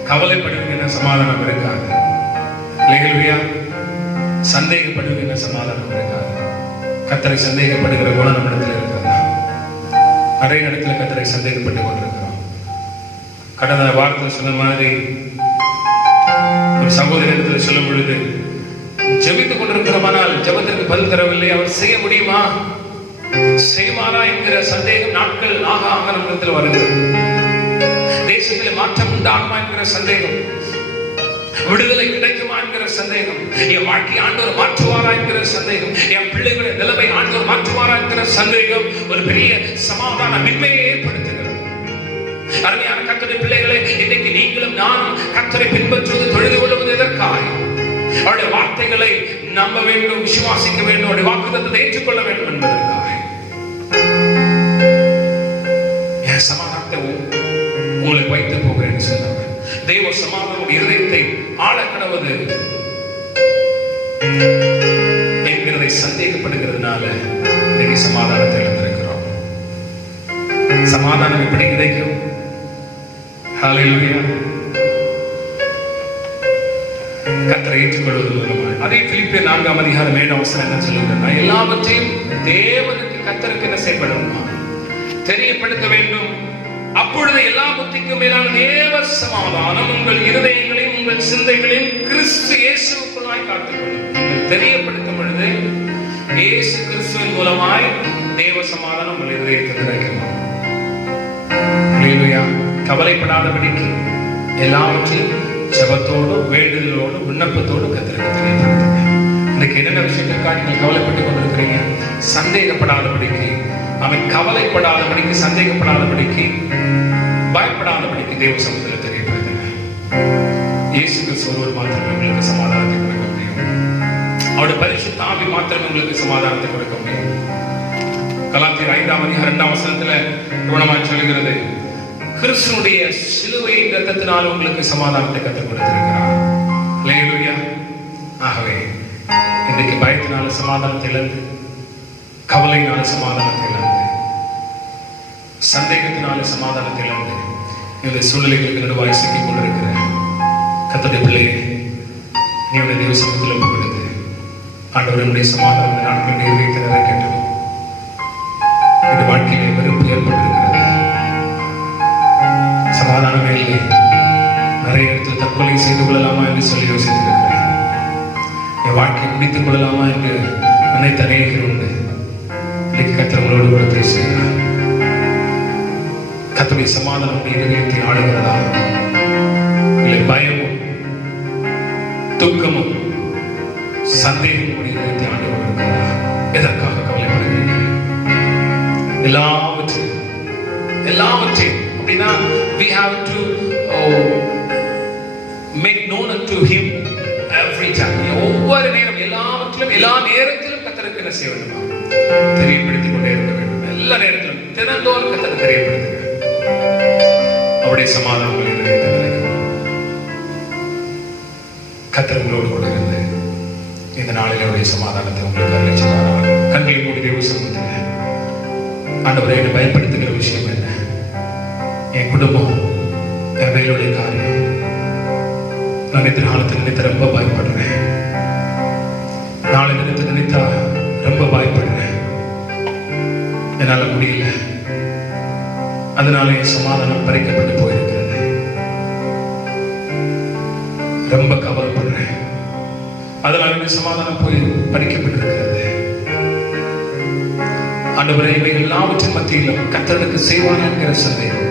கவலைப்படுவீங்கன்னா சமாதானம் இருக்காது. இல்லையா? சந்தேகப்படுவீங்கன்னா சமாதானம் இருக்காது. கர்த்தரை சந்தேகப்படுகிற குணம் நம்ம இடத்துல இருக்கிறதா? நிறைய இடத்துல கர்த்தரை சந்தேகப்பட்டு கொண்டிருக்கிறோம். கடந்த வாரத்தில் சொன்ன மாதிரி ஒரு சகோதரி இடத்துல சொல்லும் பொழுது, ஜெபித்துக் கொண்டிருக்கிறோமானால் ஜெபத்திற்கு பதில் தரவில்லை, அவர் செய்ய முடியுமா, செய்வாரா என்கிற சந்தேகம் நாட்கள் ஆக நம்மிடத்தில் வருகிறது. தேசத்தில் மாற்றம் உண்டாகுமா என்கிற சந்தேகம், விடுதலை கிடைக்குமா என்கிற சந்தேகம், என் வாழ்க்கை ஆண்டவர் மாற்றுவாரா என்கிற சந்தேகம், என் பிள்ளைகளுடைய நிலைமை ஆண்டவர் மாற்றுவாரா என்கிற சந்தேகம் ஒரு பெரிய சமாதான மின்மையை ஏற்படுத்துகிறது. அருமையான கர்த்தருடைய பிள்ளைகளே, இன்னைக்கு நீங்களும் நானும் கர்த்தரை பின்பற்றுவது, தொழுது கொள்வது எதற்காக? அவருடைய வார்த்தைகளை நம்ப வேண்டும், விசுவாசிக்க வேண்டும், அவருடைய வாக்குத்தத்தத்தை ஏற்றுக்கொள்ள வேண்டும் என்பதற்காக. என் சமாதானத்தை உங்களை வைத்து போகிறேன் சொன்னாங்க. தெய்வ சமாதானம் இருதயத்தை ஆழ கடவுது என்கிறதை சந்தேகப்படுகிறதுனால இன்னைக்கு சமாதானத்தை இழந்திருக்கிறோம். சமாதானம் எப்படி கிடைக்கும்? ஹல்லேலூயா. கர்த்தரை ஏற்றுக்கொள்வது மூலமாக. அதே பிலிப்பியர் 4ஆம் அதிகாரம் 7ஆம் வசனம் என்ன சொல்லுகிறேன்னா, எல்லாவற்றையும் தேவனுக்கு கர்த்தருக்கு என்ன செய்யப்படணுமா, தெரியப்படுத்த வேண்டும். அப்பொழுது எல்லா புத்திக்கும் மேலான தேவ சமாதானம் உங்கள் இருதயங்களையும் உங்கள் சிந்தைகளையும் கிறிஸ்து இயேசுவுக்குள்ளாய் காத்துக்கொள்ளும். நீங்கள் தெரியப்படுத்தும் பொழுது இயேசு கிறிஸ்துவின் மூலமாய் தேவ சமாதானம் உங்கள் இருதயத்தில் கிடைக்கும். ஹல்லேலூயா. கவலைப்படாதபடிக்கு எல்லாவற்றையும் ஜெபத்தோடு வேண்டுதலோடு விண்ணப்பத்தோடு கர்த்தருக்கு தெரியப்படுத்துங்க. இன்னைக்கு என்னென்ன விஷயத்திற்காக நீங்கள் கவலைப்பட்டுக் கொண்டிருக்கிறீங்க? சந்தேகப்படாதபடிக்கு, அவன் கவலைப்படாதபடிக்கு, சந்தேகப்படாதபடிக்கு, பயப்படாதபடிக்கு தேவ சமூகத்தில் தெரியப்படுத்துங்க. இயேசு கிறிஸ்து ஒருவர் மாத்திரமே உங்களுக்கு சமாதானத்தை கொடுக்க முடியும். அவருடைய பரிசுத்த ஆவி மாத்திரமே உங்களுக்கு சமாதானத்தை கொடுக்க முடியும். கலாத்தியர் 5ஆம் அதிகாரம் 2ஆம் வசனத்துல கவனமாய் சொல்கிறது, கிறிஸ்துவுடைய சிலுவையின் இரத்தத்தினால் உங்களுக்கு சமாதானத்தை கற்றுக் கொடுத்திருக்கிறார். ஹல்லேலூயா. ஆகவே இன்றைக்கு பயத்தினால சமாதானத்தை இழந்து, கவலையினால சமாதானத்தை இழந்து, சந்தேகத்தினால சமாதானத்தை இழந்து இந்த சூழ்நிலைகளுக்கு நடுவாய் சிக்கிக் கொண்டிருக்கிற கர்த்தருடைய பிள்ளையே, நீ உடைய தேவ சமூகத்தில் ஒப்புக் கொடுத்து, ஆண்டவருடைய சமாதான நாட்கள் நிறைவேற்ற நிறைவேற்றட்டும். இந்த வாழ்க்கையிலே வெறுப்பு ஏற்பட்டிருக்கிறது, சமாதானமே இல்லை, நிறைய இடத்தில் தற்கொலை செய்து கொள்ளலாமா என்று சொல்லி யோசித்திருக்கிறேன். என் வாழ்க்கையை முடித்துக் கொள்ளலாமா என்று நினைத்த அநேகர் உண்டு. இன்னைக்கு கர்த்தர் உங்களோடு கூட பேசுகிறார். கர்த்தருடைய சமாதானம் இதயத்தை ஆளுகிறதா, இல்லை பயமும் துக்கமும் சந்தேகமும் இதயத்தை ஆண்டு கொண்டிருக்கிறதா? எதற்காக கவலைப்படுகிறீங்க? எல்லாவற்றையும் அப்படின்னா we have to make known to him every time. ஒவ்வொரு நேரம், எல்லாவற்றிலும், எல்லா நேரத்திலும் கர்த்தருக்கு என்ன செய்ய வேண்டுமா? தெரியப்படுத்திக் கொண்டே இருக்க வேண்டும். எல்லா நேரத்திலும் தினந்தோறும் கர்த்தருக்கு தெரியப்படுத்துங்க. அவருடைய சமாதானம் கர்த்தர் உங்களோடு கூட இருந்து இந்த நாளில் அவருடைய சமாதானத்தை உங்களுக்கு அருளிச்சார். கண்களை மூடி தேவ சமூகத்தில், ஆண்டவரை என்னை பயப்படுத்துகிற விஷயம் என்ன? என் குடும்பம், என் வேலையுடைய காரியம், நான் எதிர்காலத்தில் நினைத்த ரொம்ப பயப்படுறேன், நாளை நினைத்தா ரொம்ப பயப்படுறேன், என்னால முடியல. அதனாலே சமாதானம் பறிக்கப்பட்டு போயிருக்கிறது. ரொம்ப கவலைப்படுறேன். அதனால சமாதானம் போய் பறிக்கப்பட்டிருக்கிறது. ஆண்டவரே, இவைகள் எல்லாவற்றின் மத்தியிலும் கர்த்தருக்கு செய்வான் என்கிற சந்தேகம்.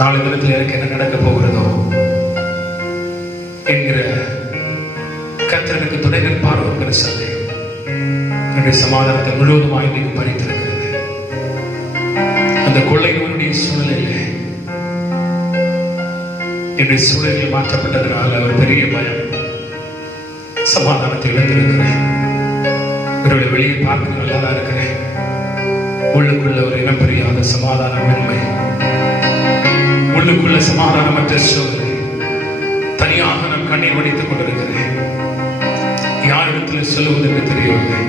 நாளை தினத்தில் எனக்கு என்ன நடக்க போகிறதோ என்கிற கர்த்தருக்கு துணை நிற்பாரோ என்கிற சந்தேகம் என்னுடைய சமாதானத்தை முழுவதுமாய் இன்றைக்கு பறித்திருக்கிறது. அந்த கொள்ளையினுடைய சூழ்நிலையிலே என்னுடைய சூழலில் மாற்றப்பட்டதனால் ஒரு பெரிய பயம், சமாதானத்தை இழந்திருக்கிறேன். இவருடைய வெளியே பார்க்க நல்லாதான் இருக்கிறேன். உள்ளுக்குள்ள ஒரு இனம் புரியாத சமாதானமின்மை, உள்ளுக்குள்ள சமாதானமற்ற சூழ்நிலை, தனியாக நான் கண்ணீர் வடித்துக் கொண்டிருக்கிறேன். யாரிடத்தில் சொல்லுவதற்கு தெரியவில்லை.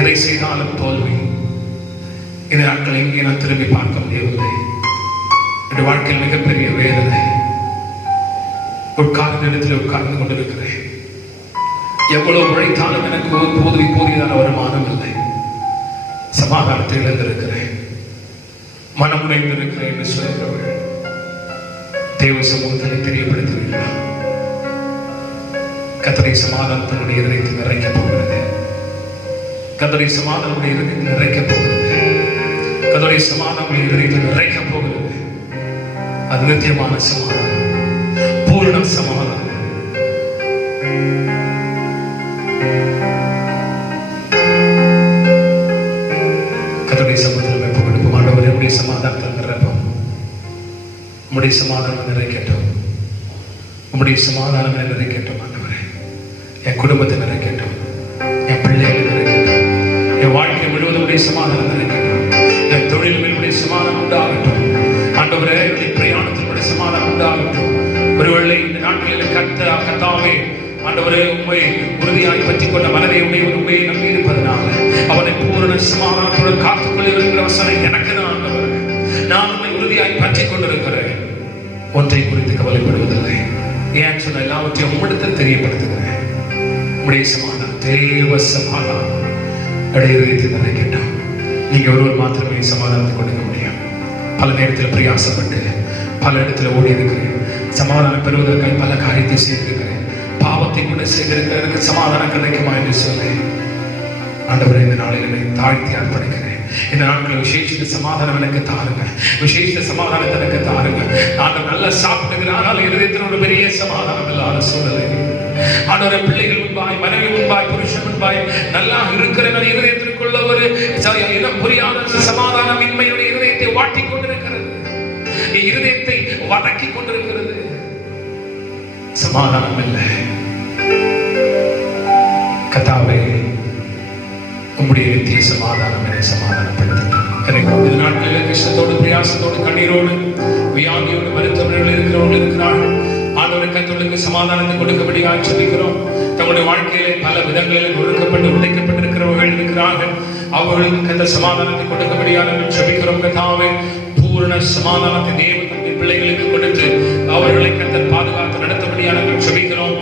எதை செய்தாலும் தோல்வி. இந்த நாட்கள் எங்கே நான் திரும்பி பார்க்க முடியவில்லை. என்னுடைய வாழ்க்கையில் மிகப்பெரிய வேதனை. உட்கார்ந்த இடத்தில் உட்கார்ந்து கொண்டிருக்கிறேன். எவ்வளவு உழைத்தாலும் எனக்கு போதியதான வருமானம் இல்லை. சமாதானத்தை இழந்திருக்கிறேன். மனம் உடைந்திருக்கிறேன் என்று சொல்கிறவர்கள் தேவ சமூகத்தில் தெரியப்படுத்துவீர்களா? கர்த்தரை சமாதானத்தினுடைய இதயத்தில் நிறைக்கப் போகிறது. கர்த்தரை சமாதானமுடைய இதயத்தில் நிறைக்கப் போகிறது. கர்த்தரை சமாதானமுடைய இதயத்தில் நிறைக்கப் போகிறது. அது நித்தியமான சமாதானம், பூரண சமாதானம். கர்த்தருடைய சமூகத்தில் வைப்பு கொடுப்போம். ஆண்டவரே, உம்முடைய சமாதானத்தில் நிரப்பும். உம்முடைய சமாதானம் நிறைக்கட்டும். உம்முடைய சமாதானம் நிறைக்கட்டும். ஆண்டவரே, என் குடும்பத்தை நிறைக்கட்டும், என் பிள்ளைகளை நிறைக்கட்டும், என் வாழ்க்கை முழுவதும் உடைய சமாதானம் நிறைக்கட்டும். என் தொழில் மேலுடைய சமாதானம் உண்டாகட்டும். ஆண்டவரே, என்னுடைய பிரயாணத்தினுடைய சமாதானம் உண்டாகட்டும். ஒருவேளை இந்த நாட்களில் கர்த்தாவே ஆண்டவரே, உண்மை உறுதியாய் பற்றிக் கொண்ட மனதை உண்மையை நம்பி இருப்பதனால அவனை பூரண சமாதானத்துடன் காத்துக் கொள்ளுகிற வசனம் எனக்கு தான். ஆண்டவர், நான் உண்மை உறுதியாய் பற்றிக் கொண்டிருக்கிறேன். ஒன்றை குறித்து கவலைப்படுவதில்லை. ஏன் சொன்ன எல்லாவற்றையும் உம்மிடத்தில் தெரியப்படுத்துகிறேன். உம்முடைய சமாதானம், தேவ சமாதானம் இடையிறத்தில் நினைக்கட்டும். நீங்க ஒருவர் மாத்திரமே சமாதானத்தை கொடுக்க முடியும். பல நேரத்தில் பிரயாசப்பட்டு பல இடத்துல ஓடி இருக்கிறேன். சமாதானம் பெறுவதற்காக பல காரியத்தை செய்திருக்கிறேன். பாவத்தை கூட செய்திருக்கிறதுக்கு சமாதானம் கிடைக்குமா என்று சொல்லி ஆண்டவரே, இந்த நாளில் என்னை தாழ்த்தி அர்ப்பணிக்கிறேன். இந்த நாட்களில் விசேஷ சமாதானம் எனக்கு தாருங்க. விசேஷ சமாதானத்தை எனக்கு தாருங்க. நாங்கள் நல்லா சாப்பிட்டுக்கிறேன், ஆனால் இருதயத்தில் ஒரு பெரிய சமாதானம் இல்லாத சூழ்நிலை. ஆண்டவரே, பிள்ளைகள் முன்பாய், மனைவி முன்பாய், புருஷன் முன்பாய் நல்லா இருக்கிற இருதயத்திற்குள்ள ஒரு இனம் புரியாத சமாதானம் இன்மையுடைய இருதயத்தை வாட்டிக் கொண்டிருக்கிறது. இருதயத்தை வதக்கிக் கொண்டிருக்கிறது. சமாதானம் இல்லை. கர்த்தாவே, உம்முடைய நித்திய சமாதானம் என்னை சமாதானப்படுத்தும். இந்த நாட்களில் கஷ்டத்தோடு, பிரயாசத்தோடு, கண்ணீரோடு, வியாதியோடு, மருத்துவர்கள் இருக்கிறவர்கள் இருக்கிறார்கள். ஆண்டவரை கர்த்தருக்கு சமாதானத்தை கொடுக்கபடியாக ஜெபிக்கிறோம். தங்களுடைய வாழ்க்கையிலே பல விதங்களில் ஒடுக்கப்பட்டு உடைக்கப்பட்டிருக்கிறவர்கள் இருக்கிறார்கள். அவர்களுக்கு அந்த சமாதானத்தை கொடுக்கபடியாக ஜெபிக்கிறோம். கர்த்தாவே, பூரண சமாதானத்தை தேவன் பிள்ளைகளுக்கு கொடுத்து அவர்களை கர்த்தர் பாதுகாத்து நடத்தபடியாக ஜெபிக்கிறோம்.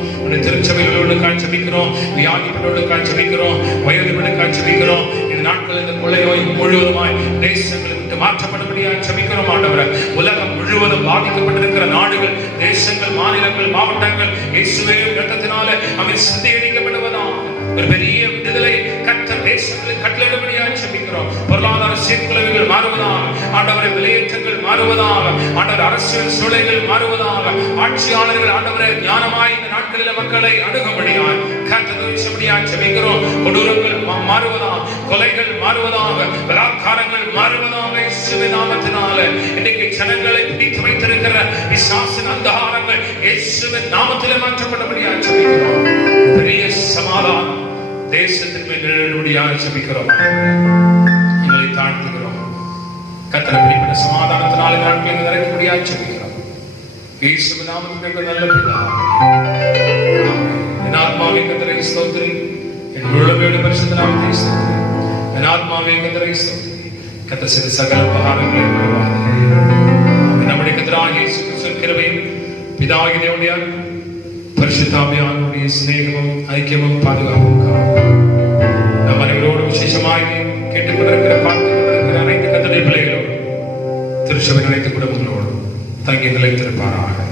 திருச்சபைகளுக்காக ஜெபிக்கிறோம். வியாதிப்பட்டவர்களுக்காக ஜெபிக்கிறோம். வயதுகளுக்காக ஜெபிக்கிறோம். இந்த நாட்கள் இந்த கொள்ளையோய் முழுவதுமாய் தேசங்களை விட்டு மாற்றப்படும்படியாக ஜெபிக்கிறோம். ஆண்டவரே, உலகம் முழுவதும் பாதிக்கப்பட்டிருக்கிற நாடுகள், தேசங்கள், மாநிலங்கள், மாவட்டங்கள் இயேசுவின் இரத்தத்தினால அவை சுத்திகரிக்கப்படுவதா ஒரு பெரிய விடுதலை கர்த்தர் தேசங்களை கட்டளையிடும்படியாக ஜெபிக்கிறோம். பொருளாதார சீர்குலைவுகள் மாறுவதாக, ஆண்டவரை விலையேற்றங்கள் மாறுவதாக, ஆண்டவர் அரசியல் சூழல்கள் மாறுவதாக, ஆட்சியாளர்கள் ஆண்டவரை ஞானமாய் இந்த நாட்களில் மக்களை அணுகும்படியாய் கர்த்தர் ஜெபிக்கிறோம். கொடூரங்கள் மாறுவதாக, கொலைகள் மாறுவதாக, பலாத்காரங்கள் மாறுவதாக இயேசுவின் நாமத்தினால இன்னைக்கு ஜனங்களை பிடித்து வைத்திருக்கிற பிசாசின் அந்தகாரங்கள் இயேசுவின் நாமத்திலே மாற்றப்பட்டபடியாக ஜெபிக்கிறோம். பெரிய சமாதானம் தேசத்தின் மேல் நிழலும்படியாக ஜெபிக்கிறோம். எங்களை தாழ்த்துகிறோம். கர்த்தர் அப்படிப்பட்ட சமாதானத்தினால நாட்களை நிறைக்கும்படியாக ஜெபிக்கிறோம். இயேசுவின் நாமத்தில் நல்ல பிதாவே, என் ஆத்மாவே கர்த்தரை ஸ்தோத்திரி, என் முழுமையோடு பரிசுத்த நாமத்தை ஸ்தோத்திரி. என் ஆத்மாவே கர்த்தரை ஸ்தோத்திரி. கர்த்தர் செய்த சகல உபகாரங்களை மறவாதே. நம்முடைய கர்த்தராகிய இயேசு கிறிஸ்துவின் கிருபையும் பிதாவாகிய தேவனுடைய பரிசுத்த ஆவியானவருடைய சிநேகமும் ஐக்கியமும் பாதுகாப்பும் நம் அனைவரோடு விசேஷமாக கேட்டுக்கொண்டிருக்கிற பார்த்துக் கொண்டிருக்கிற அனைத்து கர்த்தருடைய பிள்ளைகளோடு திருச்சபை அனைத்து குடும்பங்களோடும் தங்கி நிலைத்திருப்பாராக.